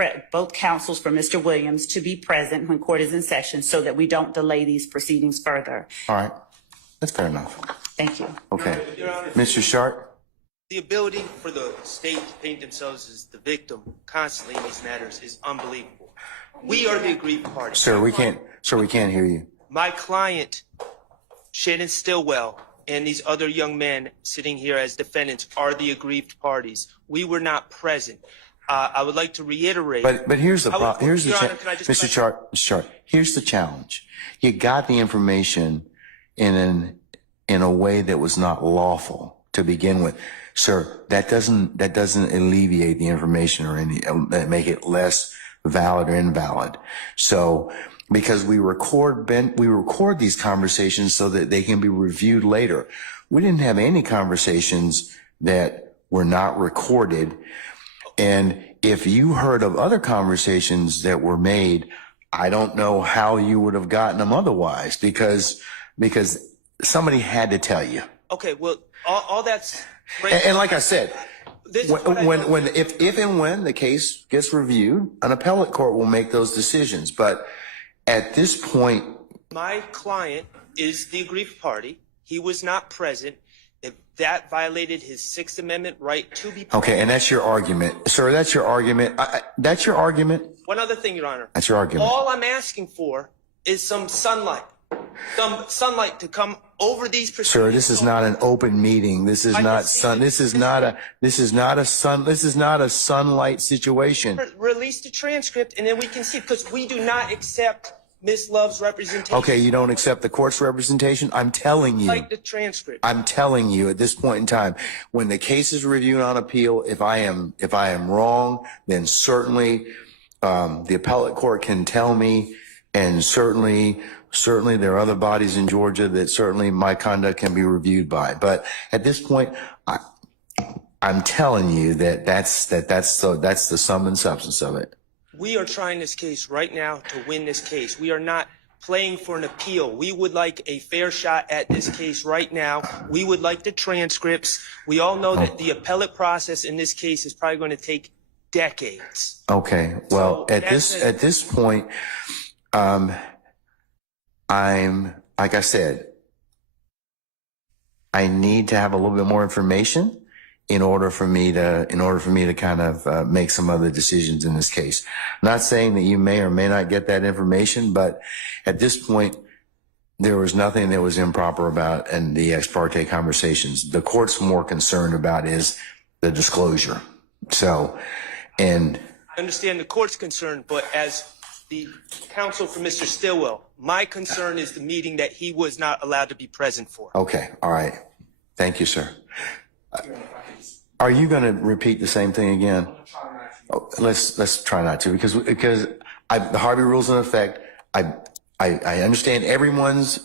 counsels for Mr. Williams to be present when court is in session so that we don't delay these proceedings further. All right. That's fair enough. Thank you. Okay. Your Honor, Mr. Sharp? the ability for the state to paint themselves as the victim constantly in these matters is unbelievable. We are the aggrieved party. Sir, we can't hear you. My client, Shannon Stillwell, and these other young men sitting here as defendants are the aggrieved parties. We were not present. I would like to reiterate. But here's the problem. Here's the Your Honor, can I just Mr. Chart. Here's the challenge. You got the information in a way that was not lawful to begin with, sir. That doesn't alleviate the information or make it less valid or invalid. So, because we record these conversations so that they can be reviewed later. We didn't have any conversations that were not recorded. And if you heard of other conversations that were made, I don't know how you would have gotten them otherwise, because somebody had to tell you. Okay, well, all that's great. And like I said, if and when the case gets reviewed, an appellate court will make those decisions. But at this point, my client is the aggrieved party. He was not present. If that violated his Sixth Amendment right to be present. okay, and that's your argument, sir. That's your argument. That's your argument. One other thing, Your Honor. That's your argument. All I'm asking for is some sunlight to come over these proceedings. Sir, this is not an open meeting. This is not a sunlight situation. Release the transcript and then we can see, because we do not accept Ms. Love's representation. Okay, you don't accept the court's representation? I'm telling you. Like the transcript. I'm telling you at this point in time, when the case is reviewed on appeal, if I am wrong, then certainly the appellate court can tell me, and certainly there are other bodies in Georgia that certainly my conduct can be reviewed by. But at this point, I'm telling you that's the sum and substance of it. We are trying this case right now to win this case. We are not playing for an appeal. We would like a fair shot at this case right now. We would like the transcripts. We all know that the appellate process in this case is probably going to take decades. Okay. Well, So at this point, I'm, like I said, I need to have a little bit more information in order for me to kind of make some other decisions in this case. Not saying that you may or may not get that information, but at this point, there was nothing that was improper about in the ex parte conversations. The court's more concerned about is the disclosure. So, and I understand the court's concern, but as the counsel for Mr. Stillwell, my concern is the meeting that he was not allowed to be present for. okay, all right. Thank you, sir. Are you going to repeat the same thing again? Oh, let's try not to, because the Harvey rule's in effect. I understand everyone's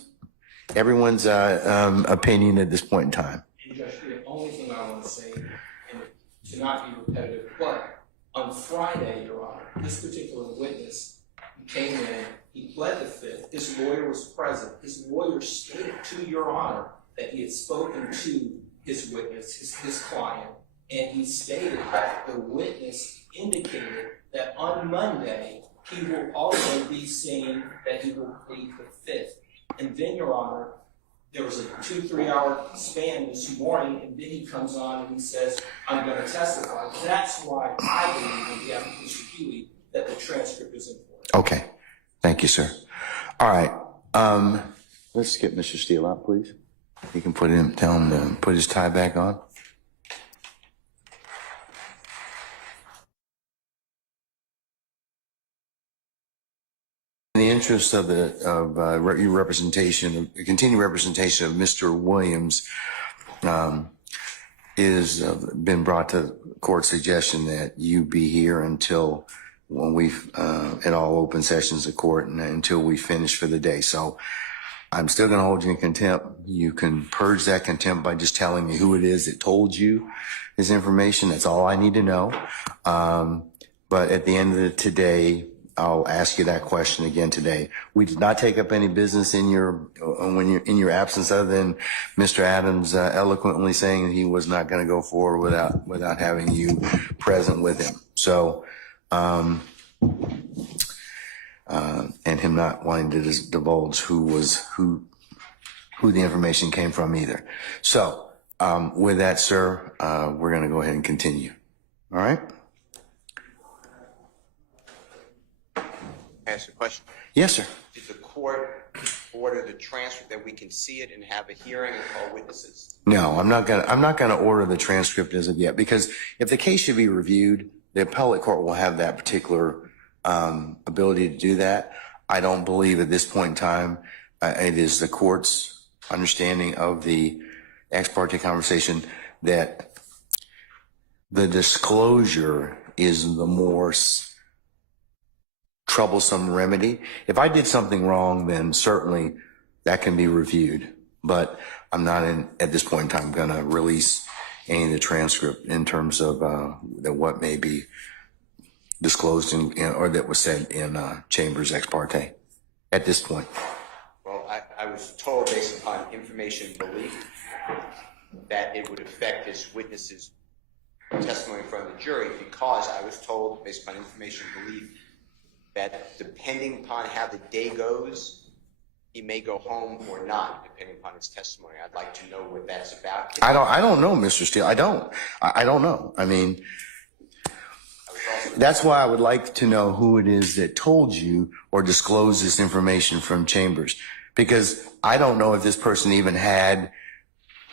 opinion at this point in time. And Judge, the only thing I want to say, and to not be repetitive, but on Friday, Your Honor, this particular witness came in, he pled the fifth, his lawyer was present. His lawyer stated to Your Honor that he had spoken to his witness, his client, and he stated that the witness indicated that on Monday, he will also be saying that he will plead the fifth. And then, Your Honor, there was a 2-3 hour span this morning, and then he comes on and he says, I'm going to testify. That's why I believe, on behalf of Mr. Huey, that the transcript is important. Okay. Thank you, sir. All right. Let's get Mr. Steele out, please. You can tell him to put his tie back on. In the interest of your representation, continued representation of Mr. Williams, is been brought to court suggestion that you be here until when we've in all open sessions of court and until we finish for the day. So I'm still going to hold you in contempt. You can purge that contempt by just telling me who it is that told you this information. That's all I need to know. But at the end of today, I'll ask you that question again today. We did not take up any business in your absence, other than Mr. Adams eloquently saying that he was not going to go forward without having you present with him. So, and him not wanting to divulge who the information came from either. So, with that, sir, we're going to go ahead and continue. All right. Ask a question. Yes, sir. Did the court order the transcript that we can see it and have a hearing and call witnesses? No, I'm not gonna order the transcript as of yet, because if the case should be reviewed, the appellate court will have that particular ability to do that. I don't believe at this point in time it is the court's understanding of the ex parte conversation that the disclosure is the more troublesome remedy. If I did something wrong, then certainly that can be reviewed. But I'm not at this point in time going to release any of the transcript in terms of what may be disclosed or that was said in Chambers ex parte at this point. Well, I was told based upon information and belief that it would affect this witness's testimony in front of the jury, because I was told based upon information and belief that depending upon how the day goes, he may go home or not, depending upon his testimony. I'd like to know what that's about. I don't know, Mr. Steele. I don't know. I mean, that's why I would like to know who it is that told you or disclosed this information from Chambers, because I don't know if this person even had,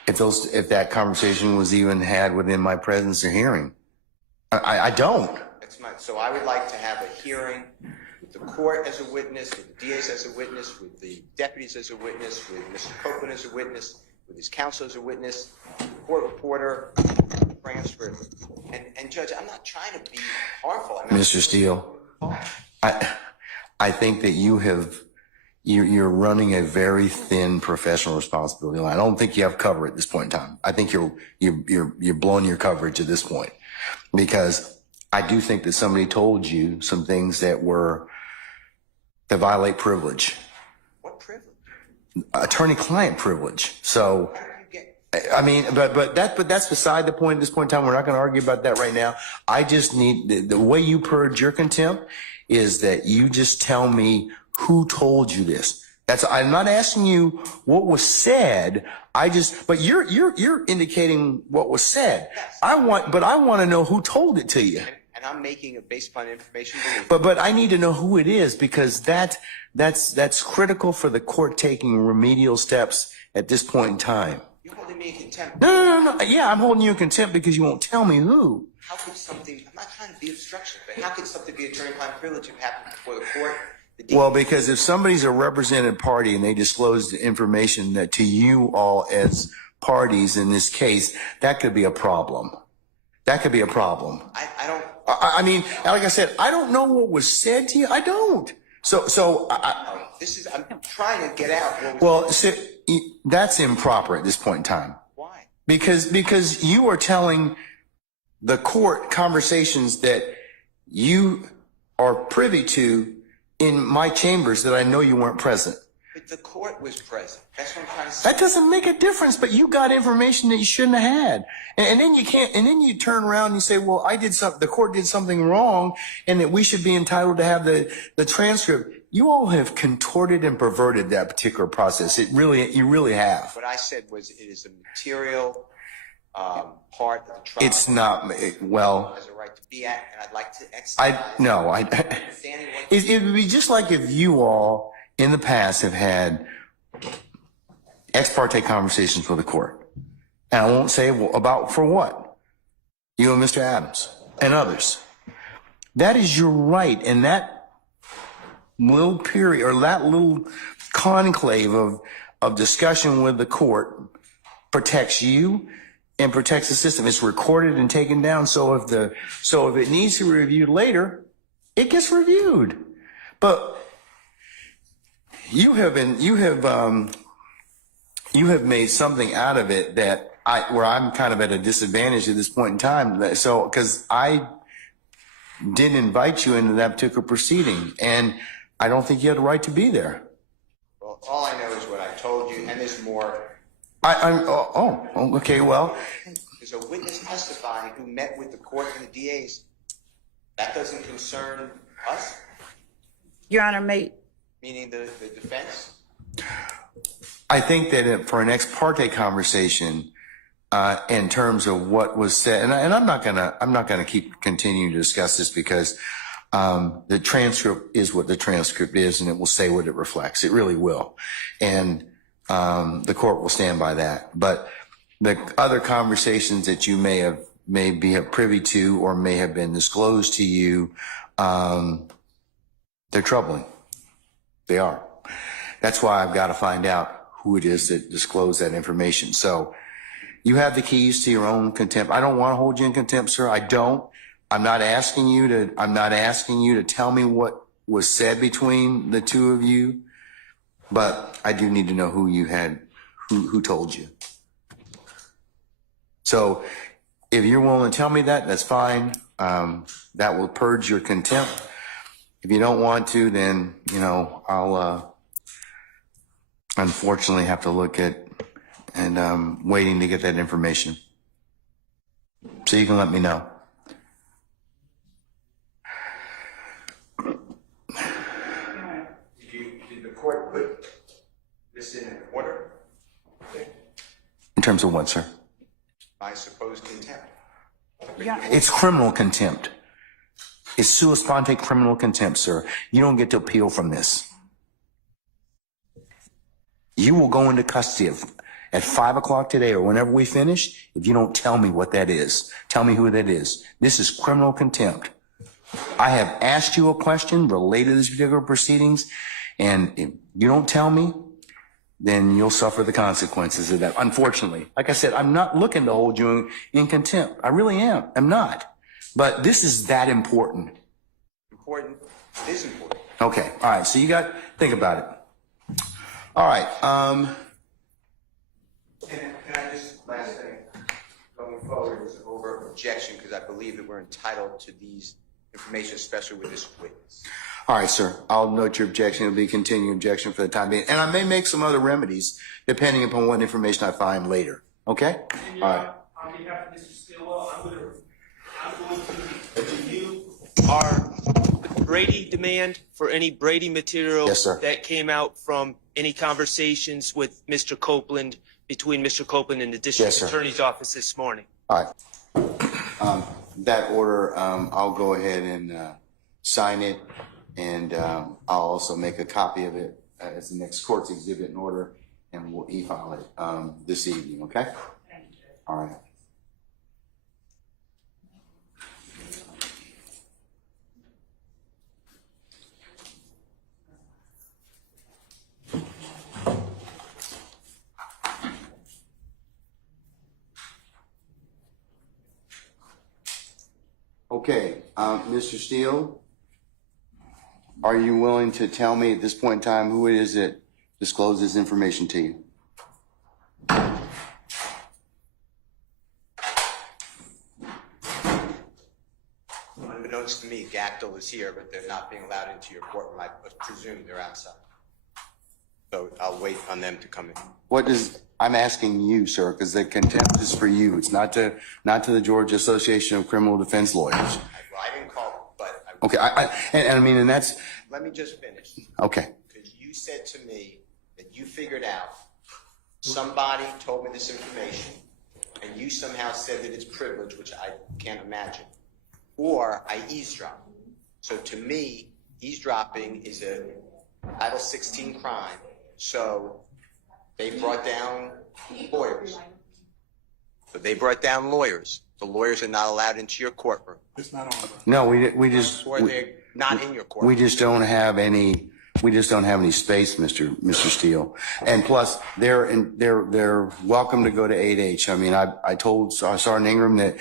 if that conversation was even had within my presence or hearing. I don't. So I would like to have a hearing with the court as a witness, with the DAs as a witness, with the deputies as a witness, with Mr. Copeland as a witness, with his counsel as a witness, court reporter, transcript. And Judge, I'm not trying to be harmful. Mr. Steele, I think that you're running a very thin professional responsibility line. I don't think you have cover at this point in time. I think you're blowing your coverage at this point, because I do think that somebody told you some things that violate privilege. What privilege? Attorney-client privilege. So, I mean, but that's beside the point at this point in time. We're not going to argue about that right now. I just need, the way you purge your contempt is that you just tell me who told you this. I'm not asking you what was said. But you're indicating what was said. Yes. I want to know who told it to you. And I'm making it based upon information. But I need to know who it is, because that's critical for the court taking remedial steps at this point in time. You're holding me in contempt. No. Yeah, I'm holding you in contempt because you won't tell me who. How could something, I'm not trying to be obstruction, but how could something be attorney-client privilege if it happened before the court? Well, because if somebody's a represented party and they disclose the information that to you all as parties in this case, that could be a problem. That could be a problem. I don't. I mean, like I said, I don't know what was said to you. I don't. I'm trying to get out. That's improper at this point in time. Why? Because you are telling the court conversations that you are privy to in my chambers that I know you weren't present. But the court was present. That's what I'm trying to say. That doesn't make a difference, but you got information that you shouldn't have had. And then you turn around and you say, well, the court did something wrong and that we should be entitled to have the transcript. You all have contorted and perverted that particular process. You really have. What I said was it is a material part of the trial. It's not, well. Has a right to be at, and I'd like to exercise. It would be just like if you all in the past have had ex parte conversations with the court. And I won't say about for what. You and Mr. Adams and others. That is your right, and that little period or that little conclave of discussion with the court protects you and protects the system. It's recorded and taken down. So if it needs to be reviewed later, it gets reviewed. But you have made something out of it that where I'm kind of at a disadvantage at this point in time. So, because I didn't invite you into that particular proceeding, and I don't think you had the right to be there. Well, all I know is what I told you, and there's more. Okay, well. There's a witness testifying who met with the court and the DAs. That doesn't concern us? Your Honor, Meaning the defense? I think that for an ex parte conversation, in terms of what was said, and I'm not gonna keep continuing to discuss this because the transcript is what the transcript is, and it will say what it reflects. It really will, and the court will stand by that. But the other conversations that you may be privy to or may have been disclosed to you, they're troubling. They are. That's why I've got to find out who it is that disclosed that information. So you have the keys to your own contempt. I don't want to hold you in contempt, sir. I don't. I'm not asking you to tell me what was said between the two of you, but I do need to know who told you. So if you're willing to tell me that, that's fine. That will purge your contempt. If you don't want to, then, I'll unfortunately have to look at and waiting to get that information. So you can let me know. Did the court put this in order? In terms of what, sir? I suppose contempt. It's criminal contempt. It's sua sponte criminal contempt, sir. You don't get to appeal from this. You will go into custody at 5 o'clock today or whenever we finish if you don't tell me what that is. Tell me who that is. This is criminal contempt. I have asked you a question related to this particular proceedings, and if you don't tell me, then you'll suffer the consequences of that. Unfortunately, like I said, I'm not looking to hold you in contempt. I really am. I'm not. But this is that important. Important. It is important. Okay. All right. So think about it. All right. Can I just, last thing, going forward, is over objection, because I believe that we're entitled to these information, especially with this witness. All right, sir. I'll note your objection. It'll be a continuing objection for the time being. And I may make some other remedies depending upon what information I find later. Okay? And All right. on behalf of Mr. Stillwell, I'm going to review Our Brady demand for any Brady material Yes, sir. that came out from any conversations with Mr. Copeland, between Mr. Copeland and the district Yes, sir. attorney's office this morning. All right. That order, I'll go ahead and sign it, and I'll also make a copy of it as the next court's exhibit in order, and we'll e-file it this evening, okay? All right. Okay, Mr. Steele, are you willing to tell me at this point in time who it is that disclosed this information to you? Unbeknownst to me, Gactyl is here, but they're not being allowed into your courtroom. I presume they're outside. So I'll wait on them to come in. I'm asking you, sir, because the contempt is for you. It's not to the Georgia Association of Criminal Defense Lawyers. Well, I didn't call, but I. Okay, and that's, Let me just finish. okay. Because you said to me that you figured out somebody told me this information, and you somehow said that it's privilege, which I can't imagine, or I eavesdropped. So to me, eavesdropping is a Title 16 crime. So they brought down lawyers. The lawyers are not allowed into your courtroom. It's not on. No, we just, Or they're not in your court. We just don't have any space, Mr. Steele. And plus, they're welcome to go to 8H. I mean, I told Sergeant Ingram that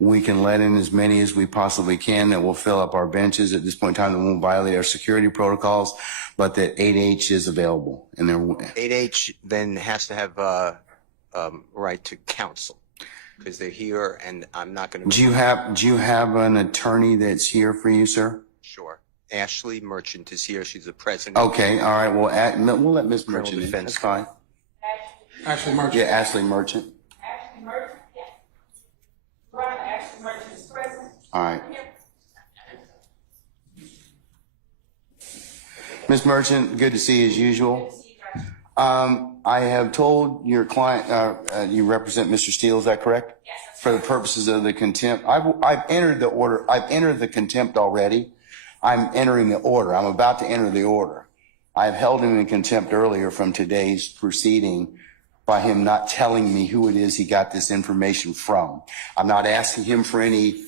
we can let in as many as we possibly can, that we'll fill up our benches at this point in time, that won't violate our security protocols, but that 8H is available. And 8H then has to have right to counsel because they're here, and I'm not going to. Do you have an attorney that's here for you, sir? Sure. Ashleigh Merchant is here. She's the president. Okay, all right. We'll let Ms. Criminal Merchant in. defense. That's fine. Ashleigh Merchant. Yeah, Ashleigh Merchant. Ashleigh Merchant, yes. Right, Ashleigh Merchant is present. All right. Ms. Merchant, good to see you as usual. I have told your client, you represent Mr. Steele, is that correct? Yes. For the purposes of the contempt. I've entered the order. I've entered the contempt already. I'm entering the order. I'm about to enter the order. I've held him in contempt earlier from today's proceeding by him not telling me who it is he got this information from. I'm not asking him for any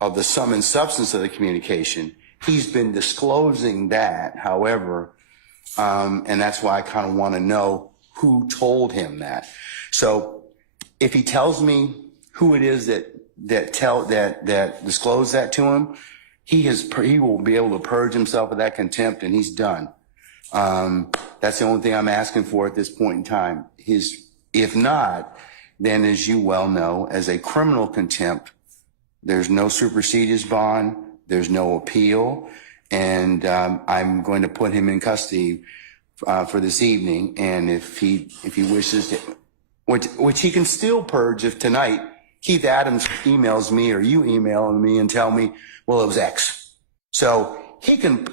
of the sum and substance of the communication. He's been disclosing that, however, and that's why I kind of want to know who told him that. So if he tells me who it is that disclosed that to him, he will be able to purge himself of that contempt, and he's done. That's the only thing I'm asking for at this point in time. If not, then as you well know, as a criminal contempt, there's no supersedeas bond, there's no appeal, and I'm going to put him in custody for this evening. And if he wishes to, which he can still purge if tonight Keith Adams emails me or you email me and tell me, well, it was X. So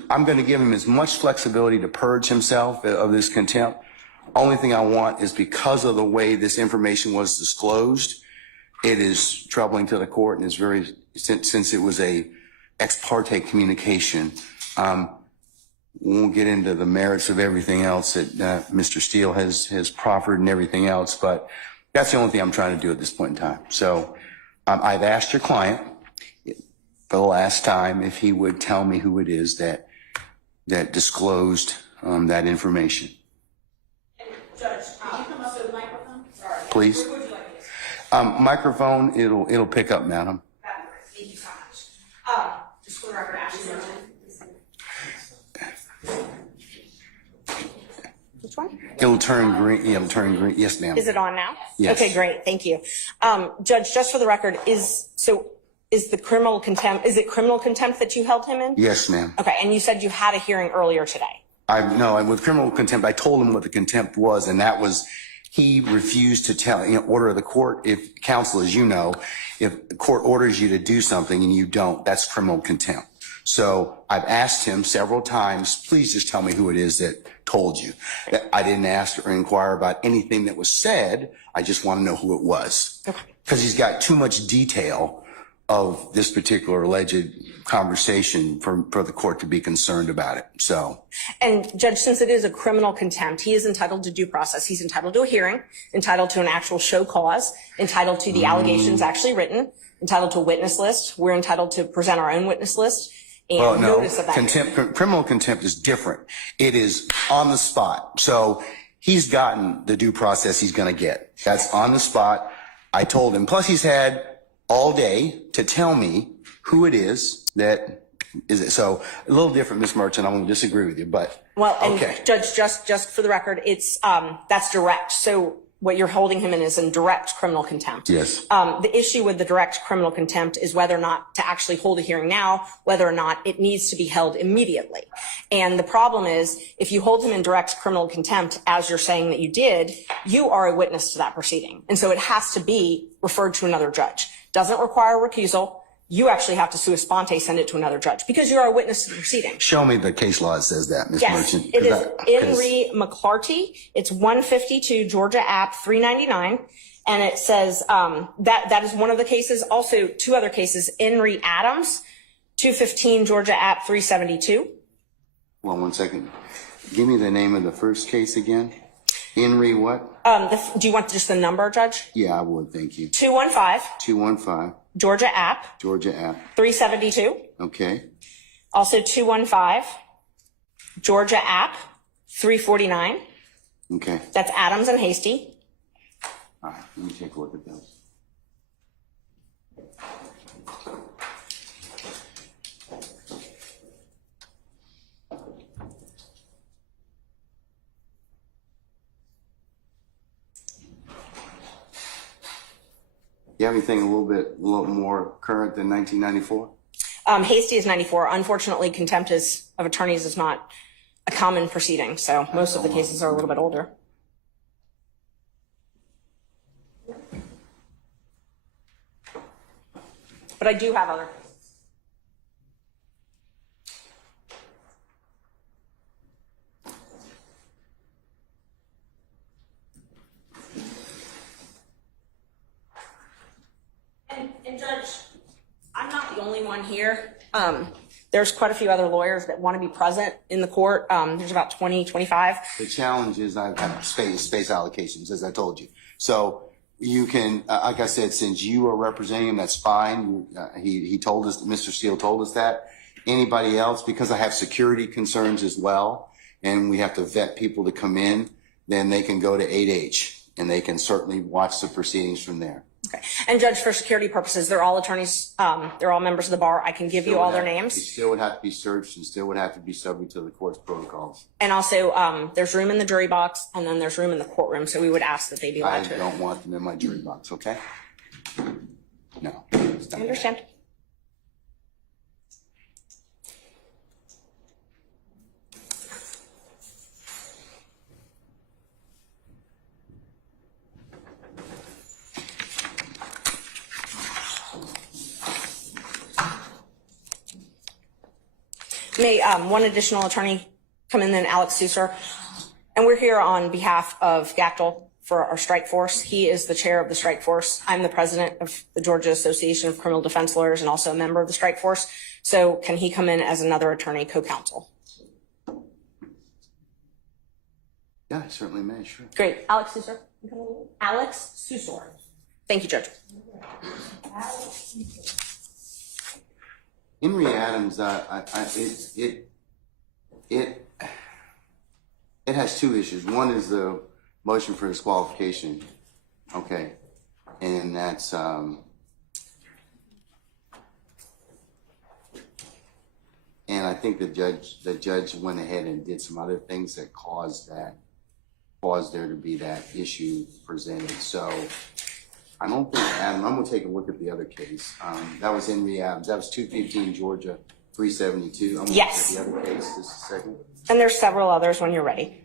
I'm going to give him as much flexibility to purge himself of this contempt. Only thing I want is, because of the way this information was disclosed, it is troubling to the court, and it's since it was a ex-parte communication. We won't get into the merits of everything else that Mr. Steele has proffered and everything else, but that's the only thing I'm trying to do at this point in time. So I've asked your client for the last time if he would tell me who it is that disclosed that information. Judge, can you come up to the microphone? Sorry. Please. Where would you like this? Microphone, it'll pick up, madam. Thank you so much. Just for the record, Ashleigh Merchant. Which one? It'll turn green. It'll turn green. Yes, ma'am. Is it on now? Yes. Okay, great. Thank you. Judge, just for the record, is the criminal contempt, is it criminal contempt that you held him in? Yes, ma'am. Okay, and you said you had a hearing earlier today. No, with criminal contempt, I told him what the contempt was, and that was he refused to tell, order of the court. If counsel, as you know, if the court orders you to do something and you don't, that's criminal contempt. So I've asked him several times, please just tell me who it is that told you. I didn't ask or inquire about anything that was said. I just want to know who it was. Okay. Because he's got too much detail of this particular alleged conversation for the court to be concerned about it. So. And Judge, since it is a criminal contempt, he is entitled to due process. He's entitled to a hearing, entitled to an actual show cause, entitled to the allegations actually written, entitled to a witness list. We're entitled to present our own witness list. And notice of that. Criminal contempt is different. It is on the spot. So he's gotten the due process he's going to get. That's on the spot. I told him. Plus, he's had all day to tell me who it is that is it. So a little different, Ms. Merchant. I'm going to disagree with you, but well, and okay. Judge, just for the record, it's that's direct. So what you're holding him in is in direct criminal contempt. Yes. The issue with the direct criminal contempt is whether or not to actually hold a hearing now, whether or not it needs to be held immediately. And the problem is, if you hold him in direct criminal contempt, as you're saying that you did, you are a witness to that proceeding. And so it has to be referred to another judge. Doesn't require recusal. You actually have to sua sponte send it to another judge because you're a witness to the proceeding. Show me the case law that says that, Ms. Yes, Merchant. it is Henry McClarty. It's 152 Georgia App 399. And it says that is one of the cases. Also, two other cases, Henry Adams, 215 Georgia App 372. Well, 1 second. Give me the name of the first case again. Henry what? Do you want just the number, Judge? Yeah, I would. Thank you. 215 215 Georgia App Georgia App. 372. Okay. Also 215, Georgia App, 349. Okay. That's Adams and Hasty. All right. Let me take a look at those. You have anything a little more current than 1994? Hasty is 94. Unfortunately, contempt of attorneys is not a common proceeding, so most of the cases are a little bit older. But I do have other cases. And Judge, I'm not the only one here. There's quite a few other lawyers that want to be present in the court. There's about 20, 25. The challenge is I have space allocations, as I told you. So you can, like I said, since you are representing him, that's fine. He told us, Mr. Steele told us that. Anybody else, because I have security concerns as well, and we have to vet people to come in, then they can go to 88's, and they can certainly watch the proceedings from there. Okay. And Judge, for security purposes, they're all attorneys. They're all members of the bar. I can give you all their They names. still would have to be searched and still would have to be subject to the court's protocols. And also, there's room in the jury box, and then there's room in the courtroom. So we would ask that they be I allowed to. don't want them in my jury box, okay? No. I understand. May one additional attorney come in, then Alex Susser. And we're here on behalf of Gactel for our strike force. He is the chair of the strike force. I'm the president of the Georgia Association of Criminal Defense Lawyers and also a member of the strike force. So can he come in as another attorney co-counsel? Yeah, I certainly may, sure. Great. Alex Susser. Alex Susser. Thank you, Judge. Henry Adams, it has two issues. One is the motion for disqualification, okay, and that's and I think the judge went ahead and did some other things that caused there to be that issue presented. So I don't think Adam. I'm gonna take a look at the other case. That was Henry Adams. That was 215 Georgia 372. I'm gonna Yes. look at the other case just a second. And there's several others when you're ready.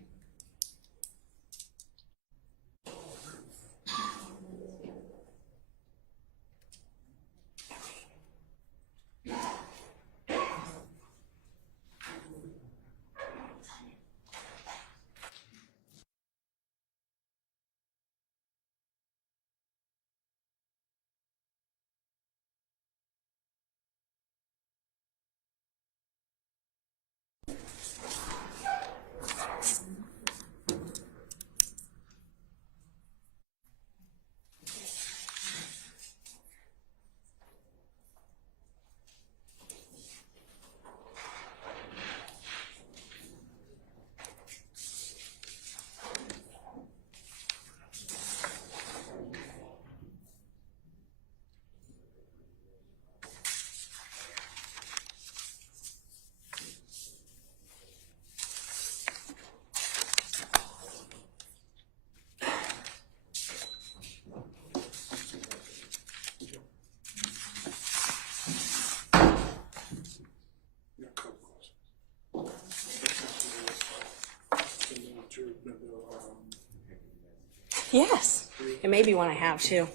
Yes. It may be one I have too.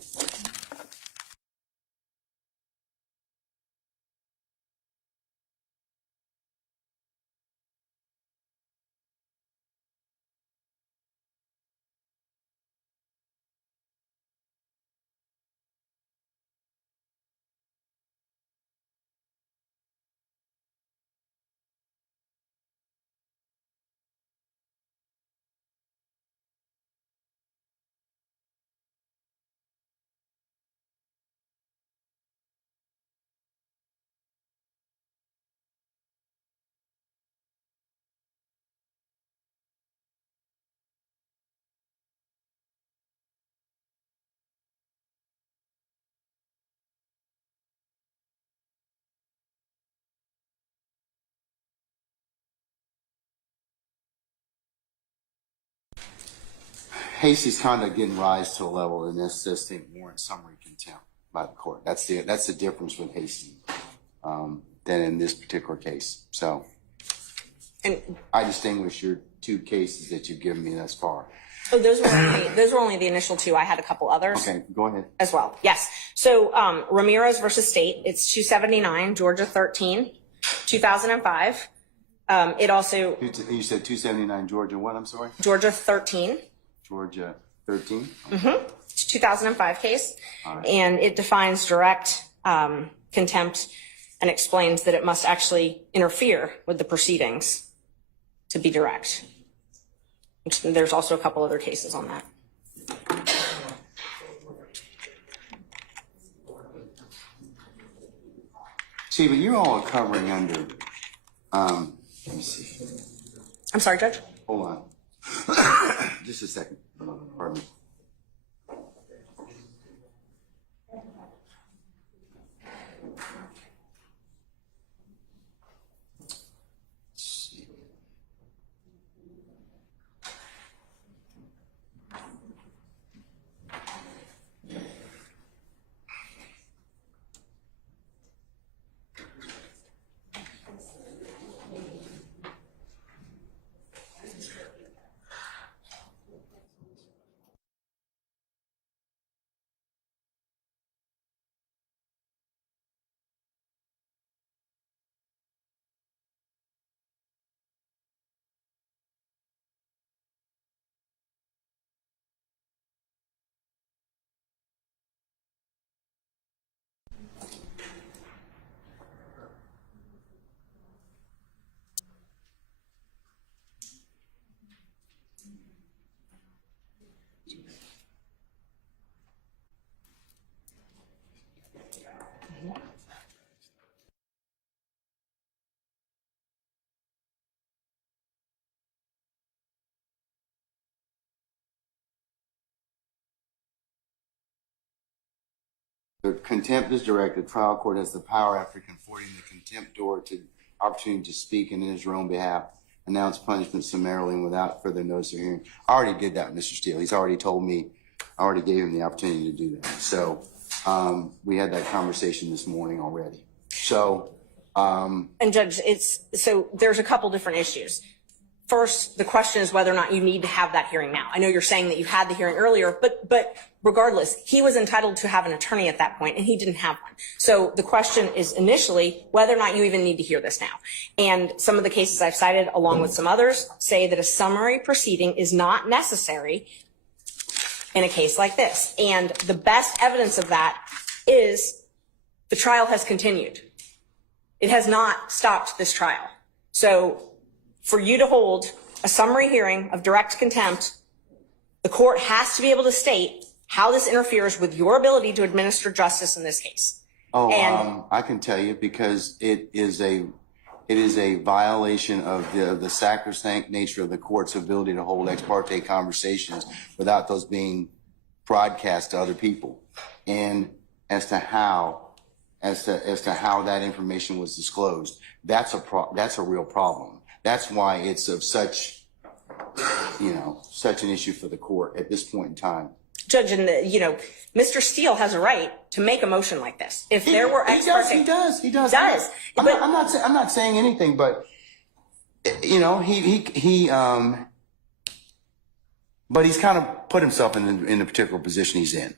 Hasty's conduct didn't rise to a level that necessitates warrant summary contempt by the court. That's the difference with Hasty than in this particular case. So I distinguish your two cases that you've given me thus far. Oh, those were only the initial two. I had a couple others. Okay, go ahead. As well. Yes. So Ramirez versus State, it's 279, Georgia 13, 2005. It also. You said 279 Georgia what? I'm sorry? Georgia 13. Georgia 13? Mm-hmm. It's a 2005 case. Right. And it defines direct contempt and explains that it must actually interfere with the proceedings to be direct. There's also a couple other cases on that. See, but you all are covering under, let me see. I'm sorry, Judge? Hold on. Just a second. Pardon me. The contempt is directed. Trial court has the power after conforting the contempt door to opportunity to speak in his own behalf, announce punishment summarily and without further notice or hearing. I already did that, Mr. Steele. He's already told me, I already gave him the opportunity to do that. So we had that conversation this morning already. So and Judge, so there's a couple different issues. First, the question is whether or not you need to have that hearing now. I know you're saying that you had the hearing earlier, but regardless, he was entitled to have an attorney at that point, and he didn't have one. So the question is initially whether or not you even need to hear this now. And some of the cases I've cited, along with some others, say that a summary proceeding is not necessary in a case like this. And the best evidence of that is the trial has continued. It has not stopped this trial. So for you to hold a summary hearing of direct contempt, the court has to be able to state how this interferes with your ability to administer justice in this case. Oh, I can tell you because it is a violation of the sacrosanct nature of the court's ability to hold ex parte conversations without those being broadcast to other people, and as to how that information was disclosed. That's a real problem. That's why it's of such an issue for the court at this point in time. Judge, and Mr. Steele has a right to make a motion like this. If there were ex parte, he does. I'm not saying anything, but but he's kind of put himself in the particular position he's in.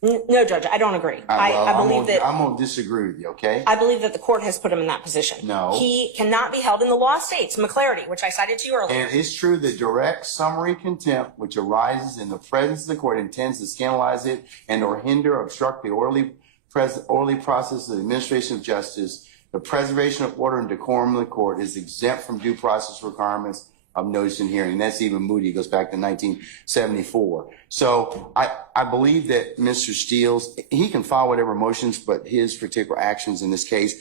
No, Judge, I don't agree. I believe that I'm going to disagree with you. Okay. I believe that the court has put him in that position. No, he cannot be held in the law states McClarity, which I cited to you earlier. And it's true that direct summary contempt, which arises in the presence of the court, intends to scandalize it and or hinder, obstruct the orderly process of the administration of justice. The preservation of order and decorum of the court is exempt from due process requirements of notice and hearing. That's even Moody, goes back to 1974. So I believe that Mr. Steele's, he can file whatever motions, but his particular actions in this case,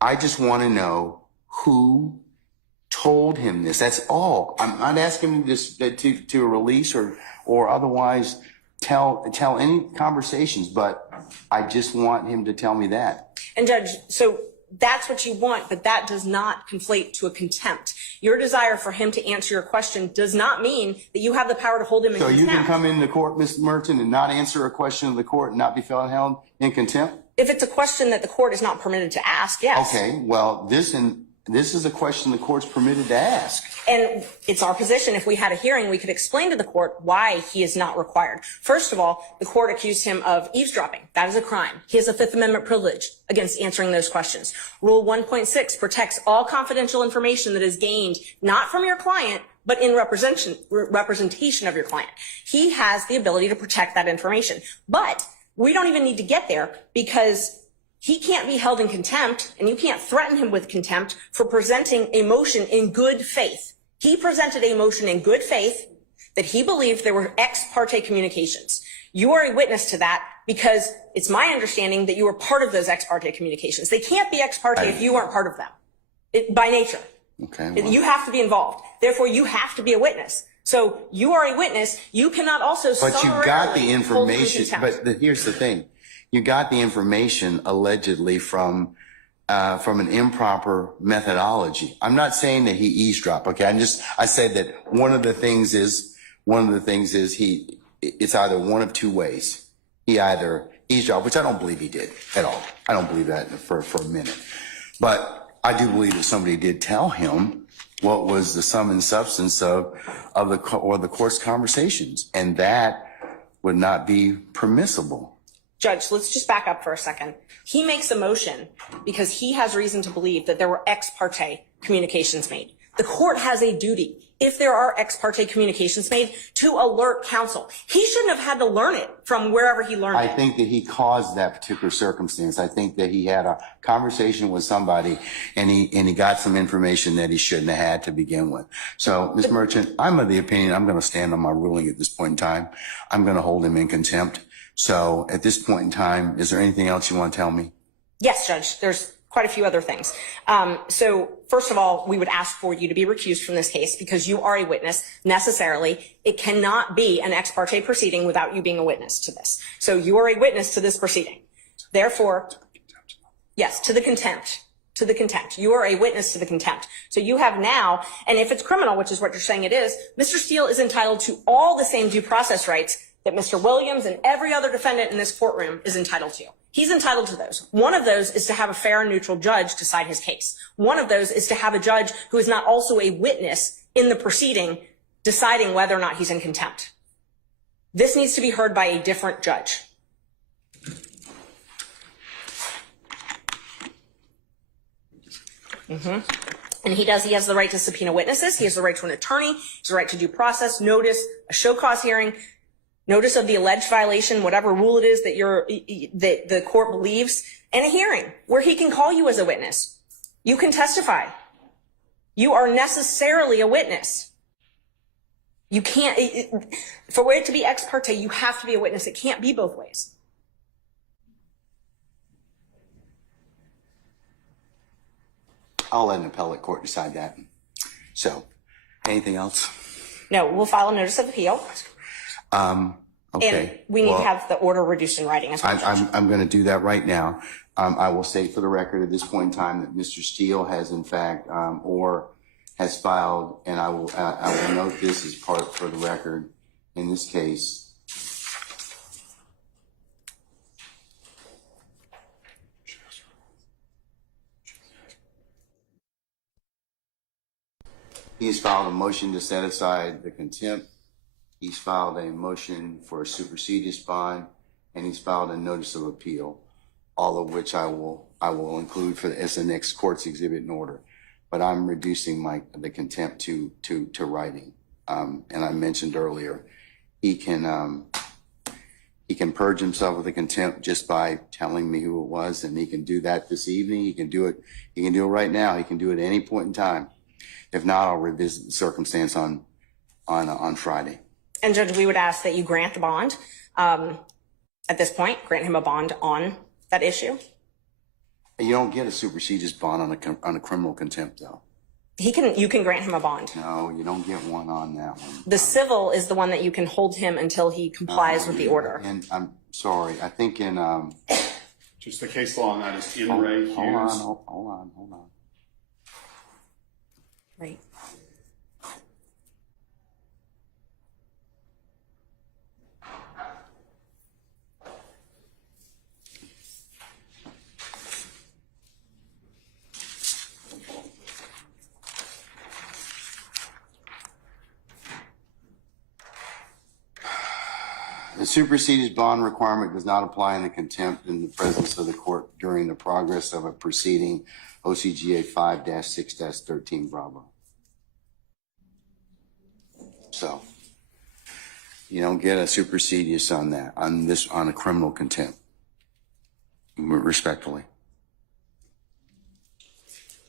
I just want to know who told him this. That's all. I'm not asking him to release or otherwise tell any conversations, but I just want him to tell me that. And Judge, so that's what you want, but that does not conflate to a contempt. Your desire for him to answer your question does not mean that you have the power to hold him in So contempt. you can come into court, Mr. Merchant, and not answer a question of the court and not be held in contempt? If it's a question that the court is not permitted to ask, yes. Okay, well, this is a question the court's permitted to ask. And it's our position, if we had a hearing, we could explain to the court why he is not required. First of all, the court accused him of eavesdropping. That is a crime. He has a Fifth Amendment privilege against answering those questions. Rule 1.6 protects all confidential information that is gained not from your client, but in representation of your client. He has the ability to protect that information. But we don't even need to get there because he can't be held in contempt, and you can't threaten him with contempt for presenting a motion in good faith. He presented a motion in good faith that he believed there were ex parte communications. You are a witness to that because it's my understanding that you were part of those ex parte communications. They can't be ex parte if you aren't part of them, by nature. Okay. Well, You have to be involved. Therefore, you have to be a witness. So you are a witness. You cannot also but you got the summarily hold him in information. contempt. But here's the thing: you got the information allegedly from an improper methodology. I'm not saying that he eavesdropped. Okay, I said that one of the things is it's either one of two ways. He either eavesdropped, which I don't believe he did at all. I don't believe that for a minute. But I do believe that somebody did tell him what was the sum and substance of the court's conversations, and that would not be permissible. Judge, let's just back up for a second. He makes a motion because he has reason to believe that there were ex parte communications made. The court has a duty, if there are ex parte communications made, to alert counsel. He shouldn't have had to learn it from wherever he learned I it. think that he caused that particular circumstance. I think that he had a conversation with somebody and he got some information that he shouldn't have had to begin with. So, Ms. Merchant, I'm of the opinion I'm going to stand on my ruling at this point in time. I'm going to hold him in contempt. So at this point in time, is there anything else you want to tell me? Yes, Judge, there's quite a few other things. So first of all, we would ask for you to be recused from this case because you are a witness necessarily. It cannot be an ex parte proceeding without you being a witness to this. So you are a witness to this proceeding. Therefore, yes, to the contempt. To the contempt. You are a witness to the contempt. So you have now, and if it's criminal, which is what you're saying it is, Mr. Steele is entitled to all the same due process rights that Mr. Williams and every other defendant in this courtroom is entitled to. He's entitled to those. One of those is to have a fair and neutral judge decide his case. One of those is to have a judge who is not also a witness in the proceeding deciding whether or not he's in contempt. This needs to be heard by a different judge. And he has the right to subpoena witnesses. He has the right to an attorney. He has the right to due process, notice, a show cause hearing, notice of the alleged violation, whatever rule it is that the court believes, and a hearing where he can call you as a witness. You can testify. You are necessarily a witness. You can't, for it to be ex parte, you have to be a witness. It can't be both ways. I'll let an appellate court decide that. So, anything else? No, we'll file a notice of appeal. Okay. And we need to have the order reduced in writing as well. I'm going to do that right now. I will state for the record at this point in time that Mr. Steele has in fact, or has filed, and I will note this as part for the record in this case. He has filed a motion to set aside the contempt. He's filed a motion for a supersedis bond, and he's filed a notice of appeal, all of which I will include as the next court's exhibit in order. But I'm reducing the contempt to writing. And I mentioned earlier, he can purge himself of the contempt just by telling me who it was, and he can do that this evening. He can do it right now. He can do it at any point in time. If not, I'll revisit the circumstance on Friday. And Judge, we would ask that you grant the bond. At this point, grant him a bond on that issue. You don't get a supersedis bond on a criminal contempt, though. You can grant him a bond. No, you don't get one on that one. The civil is the one that you can hold him until he complies with the order. And I'm sorry, I think in Just the case law on that is in Ray Hughes. Hold on. Right. The supersedes bond requirement does not apply in the contempt in the presence of the court during the progress of a proceeding, OCGA 5-6-13 Bravo. So you don't get a supersedious on that, on a criminal contempt, respectfully.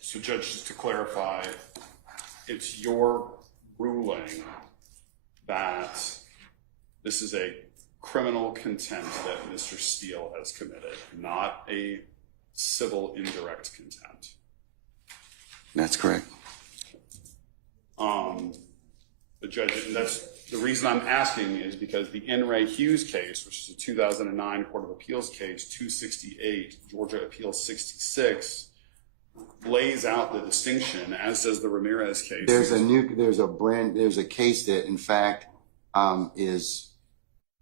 So Judge, just to clarify, it's your ruling that this is a criminal contempt that Mr. Steele has committed, not a civil indirect contempt. That's correct. The judge, and that's the reason I'm asking is because the N. Ray Hughes case, which is a 2009 Court of Appeals case, 268, Georgia Appeals 66, lays out the distinction, as does the Ramirez case. There's a case that, in fact,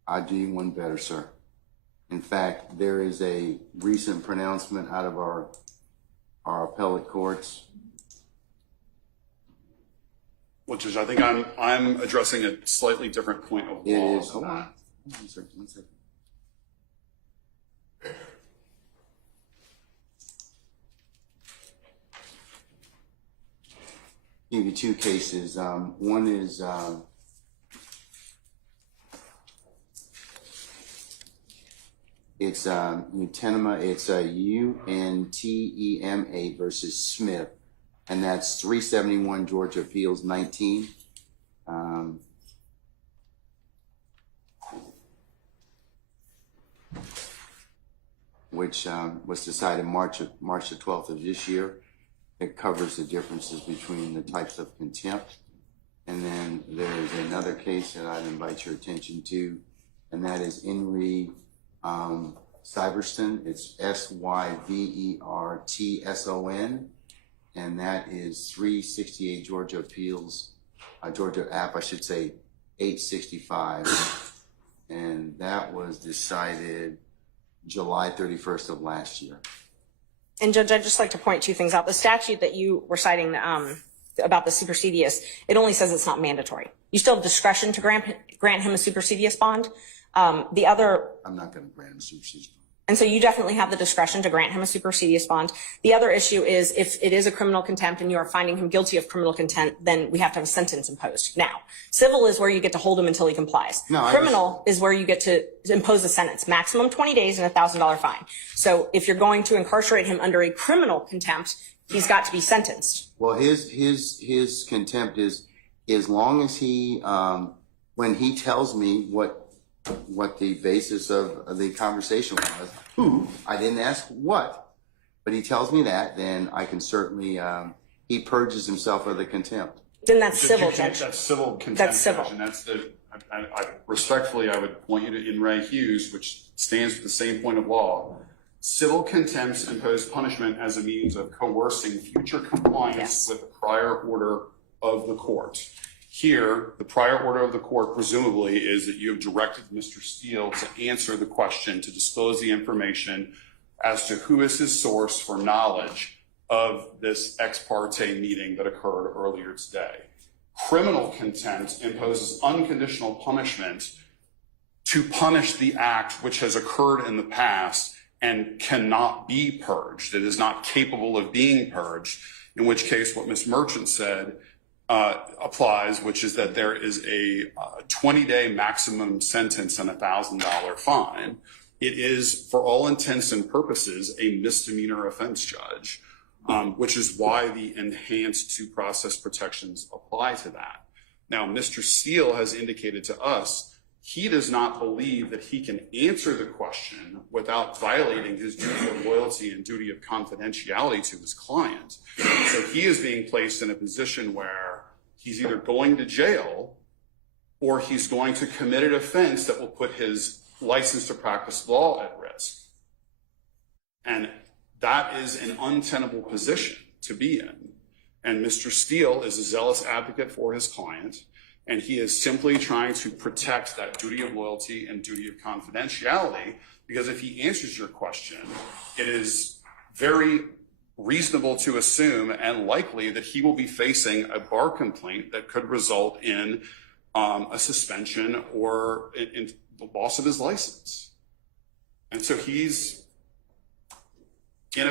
I'll do you one better, sir. In fact, there is a recent pronouncement out of our appellate courts. Well, Judge, I think I'm addressing a slightly different point of It law. is. Hold on, sir. One second. Give you two cases. One is it's Untema. It's UNTEMA versus Smith, and that's 371 Georgia Appeals 19. Which was decided March the 12th of this year. It covers the differences between the types of contempt. And then there's another case that I'd invite your attention to, and that is Henry Syverson. It's SYVERTSON, and that is 368 Georgia Appeals, Georgia App, I should say, 865. And that was decided July 31st of last year. And Judge, I'd just like to point two things out. The statute that you were citing about the supersedious, it only says it's not mandatory. You still have discretion to grant him a supersedious bond. The other, I'm not going to grant him a supersedious bond. and so you definitely have the discretion to grant him a supersedious bond. The other issue is if it is a criminal contempt and you are finding him guilty of criminal contempt, then we have to have a sentence imposed. Now, civil is where you get to hold him until he complies. No, criminal is where you get to impose a sentence, maximum 20 days and a $1,000 fine. So if you're going to incarcerate him under a criminal contempt, he's got to be sentenced. Well, his contempt is as long as he, when he tells me what the basis of the conversation was, who, I didn't ask what, but he tells me that, then I can certainly, he purges himself of the contempt. Then that's civil, Judge. That's civil contempt. That's civil. Judge, and that's respectfully, I would point you to In Ray Hughes, which stands for the same point of law. Civil contempts impose punishment as a means of coercing future compliance with the prior order of the court. Here, the prior order of the court presumably is that you have directed Mr. Steele to answer the question, to disclose the information as to who is his source for knowledge of this ex parte meeting that occurred earlier today. Criminal contempt imposes unconditional punishment to punish the act which has occurred in the past and cannot be purged. It is not capable of being purged, in which case what Ms. Merchant said applies, which is that there is a 20-day maximum sentence and a $1,000 fine. It is, for all intents and purposes, a misdemeanor offense, Judge, which is why the enhanced due process protections apply to that. Now, Mr. Steele has indicated to us he does not believe that he can answer the question without violating his duty of loyalty and duty of confidentiality to his client. So he is being placed in a position where he's either going to jail or he's going to commit an offense that will put his license to practice law at risk. that is an untenable position to be in. And Mr. Steele is a zealous advocate for his client, and he is simply trying to protect that duty of loyalty and duty of confidentiality, because if he answers your question, it is very reasonable to assume and likely that he will be facing a bar complaint that could result in a suspension or in the loss of his license. And so he's in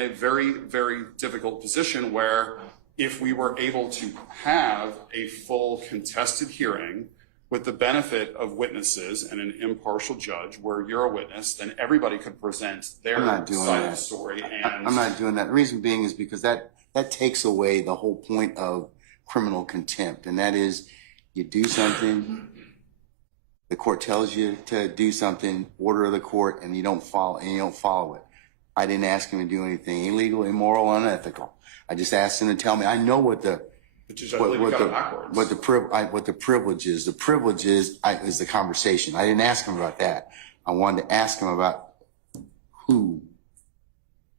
a very, very difficult position where if we were able to have a full contested hearing with the benefit of witnesses and an impartial judge where you're a witness, then everybody could present their side of the story. And I'm not doing that. The reason being is because that takes away the whole point of criminal contempt, and that is you do something, the court tells you to do something, order of the court, and you don't follow it. I didn't ask him to do anything illegal, immoral, unethical. I just asked him to tell me. I know what the privilege is. The privilege is the conversation. I didn't ask him about that. I wanted to ask him about who,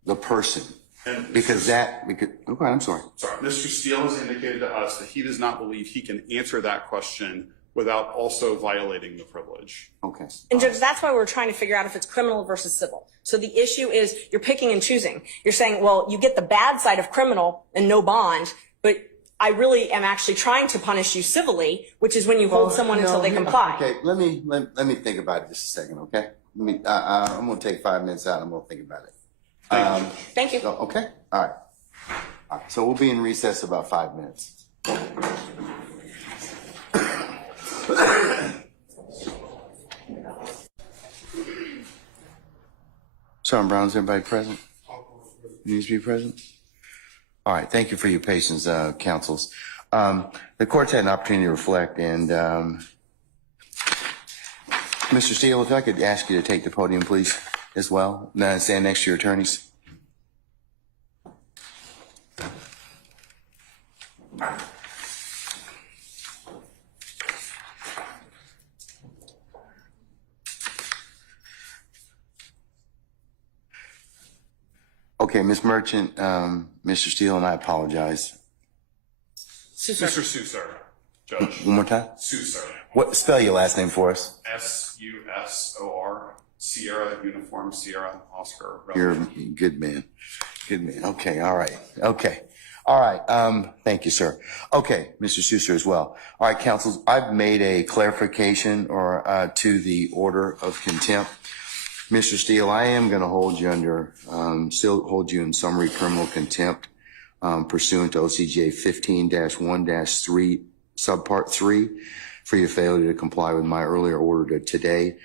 the person, okay, I'm sorry. Sorry, Mr. Steele has indicated to us that he does not believe he can answer that question without also violating the privilege. Okay. And Judge, that's why we're trying to figure out if it's criminal versus civil. So the issue is you're picking and choosing. You're saying, well, you get the bad side of criminal and no bond, but I really am actually trying to punish you civilly, which is when you hold someone until they comply. Okay, let me think about it just a second, okay? I'm going to take 5 minutes out and I'm going to think about it. Thank you. Okay, all right. All right. So we'll be in recess about 5 minutes. Sergeant Brown, is everybody present? Needs to be present? All right, thank you for your patience, counsels. The court's had an opportunity to reflect, and Mr. Steele, if I could ask you to take the podium, please, as well. Now stand next to your attorneys. Okay, Ms. Merchant, Mr. Steele, and I apologize. Susar. Mr. Susar, Judge. One more time? Susar. What? Spell your last name for us. S-U-S-O-R, Sierra, Uniform, Sierra, Oscar. You're a good man. Good man. Okay, all right. Okay. All right. Thank you, sir. Okay, Mr. Susar as well. All right, counsels, I've made a clarification to the order of contempt. Mr. Steele, I am going to hold you still hold you in summary criminal contempt pursuant to OCGA 15-1-3, subpart 3, for your failure to comply with my earlier order today.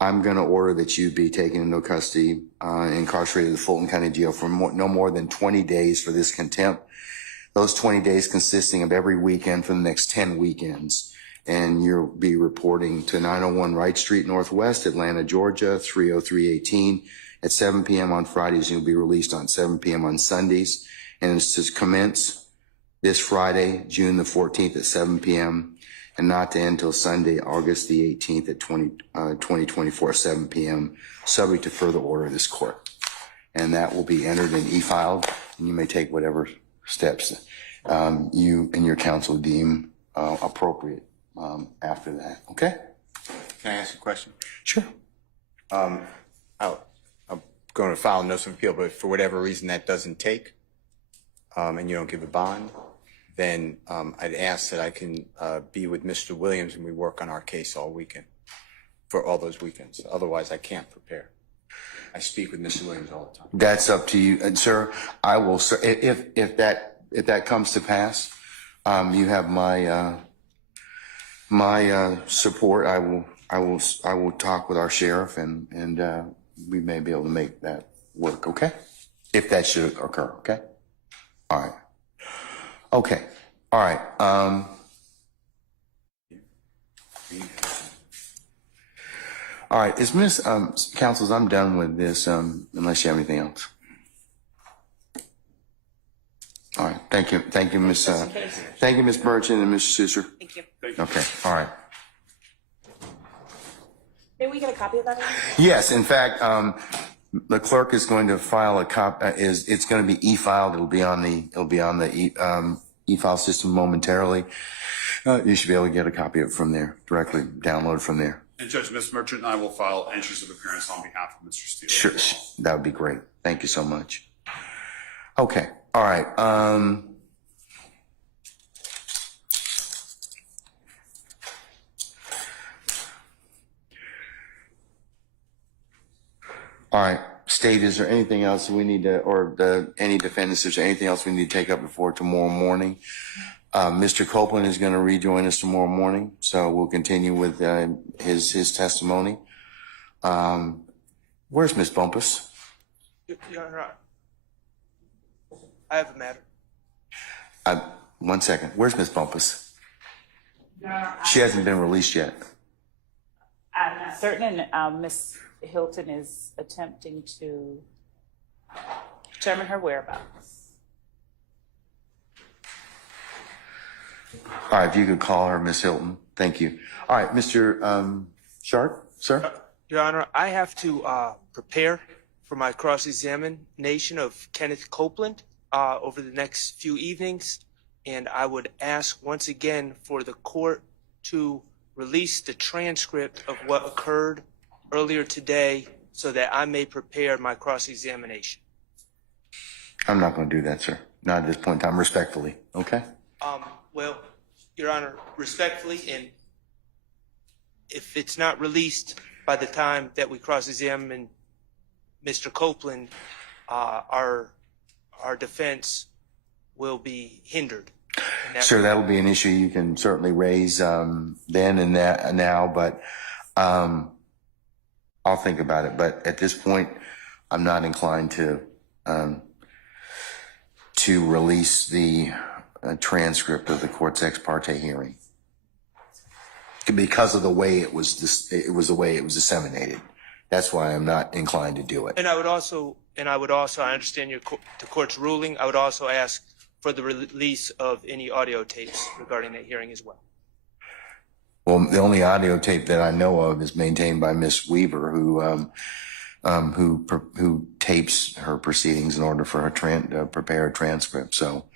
I'm going to order that you be taken into custody, incarcerated in the Fulton County Jail for no more than 20 days for this contempt. Those 20 days consisting of every weekend for the next 10 weekends. And you'll be reporting to 901 Wright Street Northwest, Atlanta, Georgia, 30318 at 7 p.m. on Fridays. You'll be released on 7 p.m. on Sundays. And it's to commence this Friday, June the 14th at 7 p.m. and not to end until Sunday, August the 18th at 2024 at 7 p.m., subject to further order of this court. And that will be entered and e-filed, and you may take whatever steps you and your counsel deem appropriate after that. Okay? Can I ask a question? Sure. I'm going to file a notice of appeal, but for whatever reason that doesn't take, and you don't give a bond, then I'd ask that I can be with Mr. Williams and we work on our case all weekend, for all those weekends. Otherwise, I can't prepare. I speak with Mr. Williams all the time. That's up to you, and sir. I will, sir. If that comes to pass, you have my support. I will talk with our sheriff, and we may be able to make that work. Okay, if that should occur. Okay. All right. Okay. All right. All right. Is Miss counsels? I'm done with this. Unless you have anything else. All right. Thank you. Thank you, Miss. Thank you, Miss Merchant and Mr. Susar. Thank you. Okay. All right. May we get a copy of that? Yes. In fact, The clerk is going to file a it's going to be e-filed. It'll be on the e-file system momentarily. You should be able to get a copy of it from there, directly download from there. And Judge, Ms. Merchant and I will file entries of appearance on behalf of Mr. Steele. Sure, that would be great. Thank you so much. Okay, all right. All right, State, is there anything else we need to, or any defendants, is there anything else we need to take up before tomorrow morning? Mr. Copeland is going to rejoin us tomorrow morning, so we'll continue with his testimony. Where's Ms. Bumpus? Your Honor, I have a matter. 1 second. Where's Ms. Bumpus? She hasn't been released yet. I'm not certain, and Ms. Hilton is attempting to determine her whereabouts. All right, if you could call her, Ms. Hilton. Thank you. All right, Mr. Sharp, sir? Your Honor, I have to prepare for my cross-examination of Kenneth Copeland over the next few evenings, and I would ask once again for the court to release the transcript of what occurred earlier today so that I may prepare my cross-examination. I'm not going to do that, sir. Not at this point in time, respectfully, okay? Well, Your Honor, respectfully, and if it's not released by the time that we cross-examine Mr. Copeland, our defense will be hindered. Sir, that'll be an issue you can certainly raise then and now, but I'll think about it. But at this point, I'm not inclined to release the transcript of the court's ex parte hearing because of the way it was the way it was disseminated. That's why I'm not inclined to do it. And I would also, I understand the court's ruling. I would also ask for the release of any audio tapes regarding that hearing as well. Well, the only audio tape that I know of is maintained by Miss Weaver, who tapes her proceedings in order for her to prepare a transcript. So,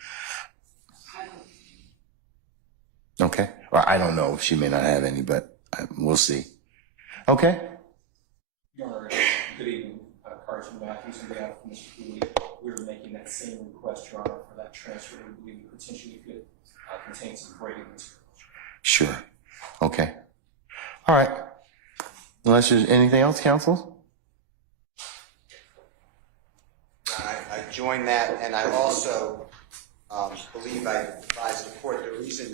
okay. Well, I don't know. She may not have any, but we'll see. Okay. Your Honor, good evening. Carson Matthews on behalf of Mr. Cooley. We're making that same request, Your Honor, for that transfer. We believe it potentially could contain some Brady material. Sure. Okay. All right. Unless there's anything else, counsel? I join that, and I also believe I advised the court the reason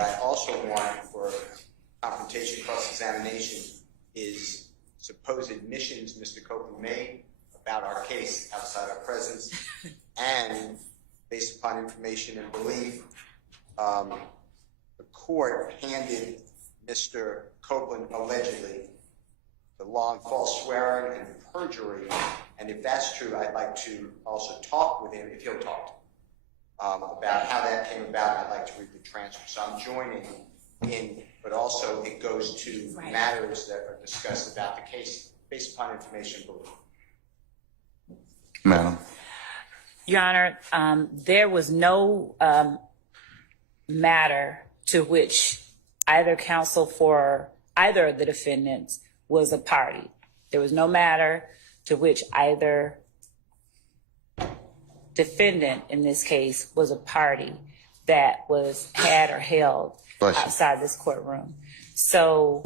I also want for confrontation cross-examination is supposed admissions Mr. Copeland made about our case outside our presence, and based upon information and belief, the court handed Mr. Copeland allegedly the long false swearing and perjury, and if that's true, I'd like to also talk with him, if he'll talk, about how that came about. I'd like to read the transcript. So I'm joining in, but also it goes to matters that are discussed about the case based upon information and belief. Madam. Your Honor, there was no matter to which either counsel for either of the defendants was a party. There was no matter to which either defendant in this case was a party that was had or held outside this courtroom. So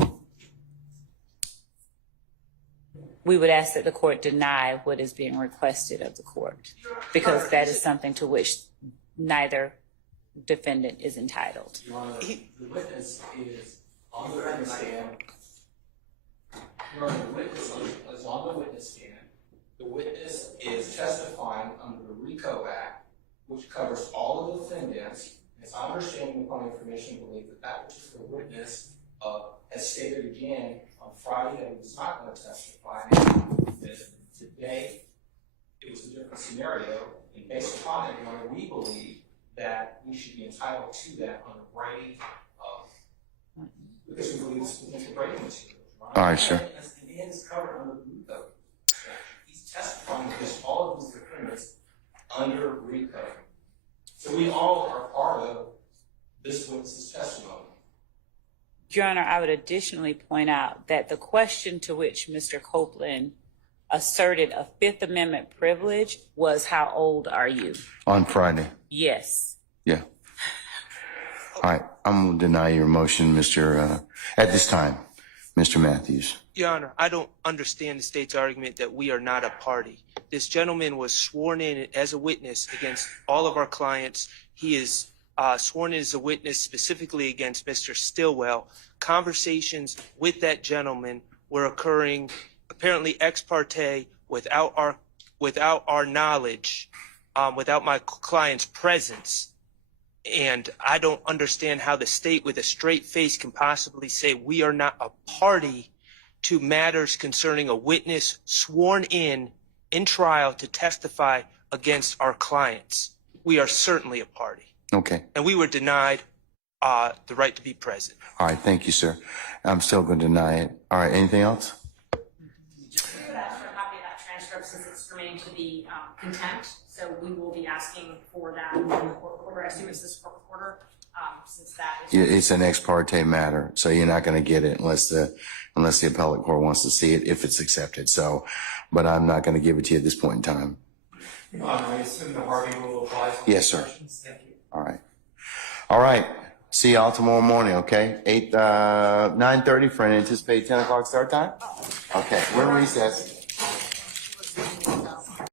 we would ask that the court deny what is being requested of the court, because that is something to which neither defendant is entitled. Your Honor, the witness is on the witness stand. Your Honor, the witness is on the witness stand. The witness is testifying under the Rico Act, which covers all of the defendants. It's our understanding upon information and belief that that particular witness has stated again on Friday that he was not going to testify. That today it was a different scenario, and based upon it, Your Honor, we believe that we should be entitled to that on the Brady, because we believe it's potential Brady material. All right, sure. And is covered under the Rico. He's testifying against all of these defendants under Rico. So we all are part of this witness's testimony. Your Honor, I would additionally point out that the question to which Mr. Copeland asserted a Fifth Amendment privilege was, how old are you? On Friday. Yes. Yeah. All right. I'm going to deny your motion, at this time, Mr. Matthews. Your Honor, I don't understand the state's argument that we are not a party. This gentleman was sworn in as a witness against all of our clients. He is sworn in as a witness specifically against Mr. Stillwell. Conversations with that gentleman were occurring apparently ex parte without our knowledge, without my client's presence. And I don't understand how the state with a straight face can possibly say we are not a party to matters concerning a witness sworn in trial to testify against our clients. We are certainly a party. Okay. And we were denied the right to be present. All right. Thank you, sir. I'm still going to deny it. All right. Anything else? We would ask for a copy of that transcript since it's germane to the contempt. So we will be asking for that in the court order. I assume it's this court order, since that is. Yeah, it's an ex parte matter, so you're not going to get it unless the appellate court wants to see it, if it's accepted. So, but I'm not going to give it to you at this point in time. I assume the Harvey rule applies. Yes, sir. Thank you. All right. All right. See y'all tomorrow morning, okay? 9:30 for an anticipated 10 o'clock start time? Okay, we're recessed.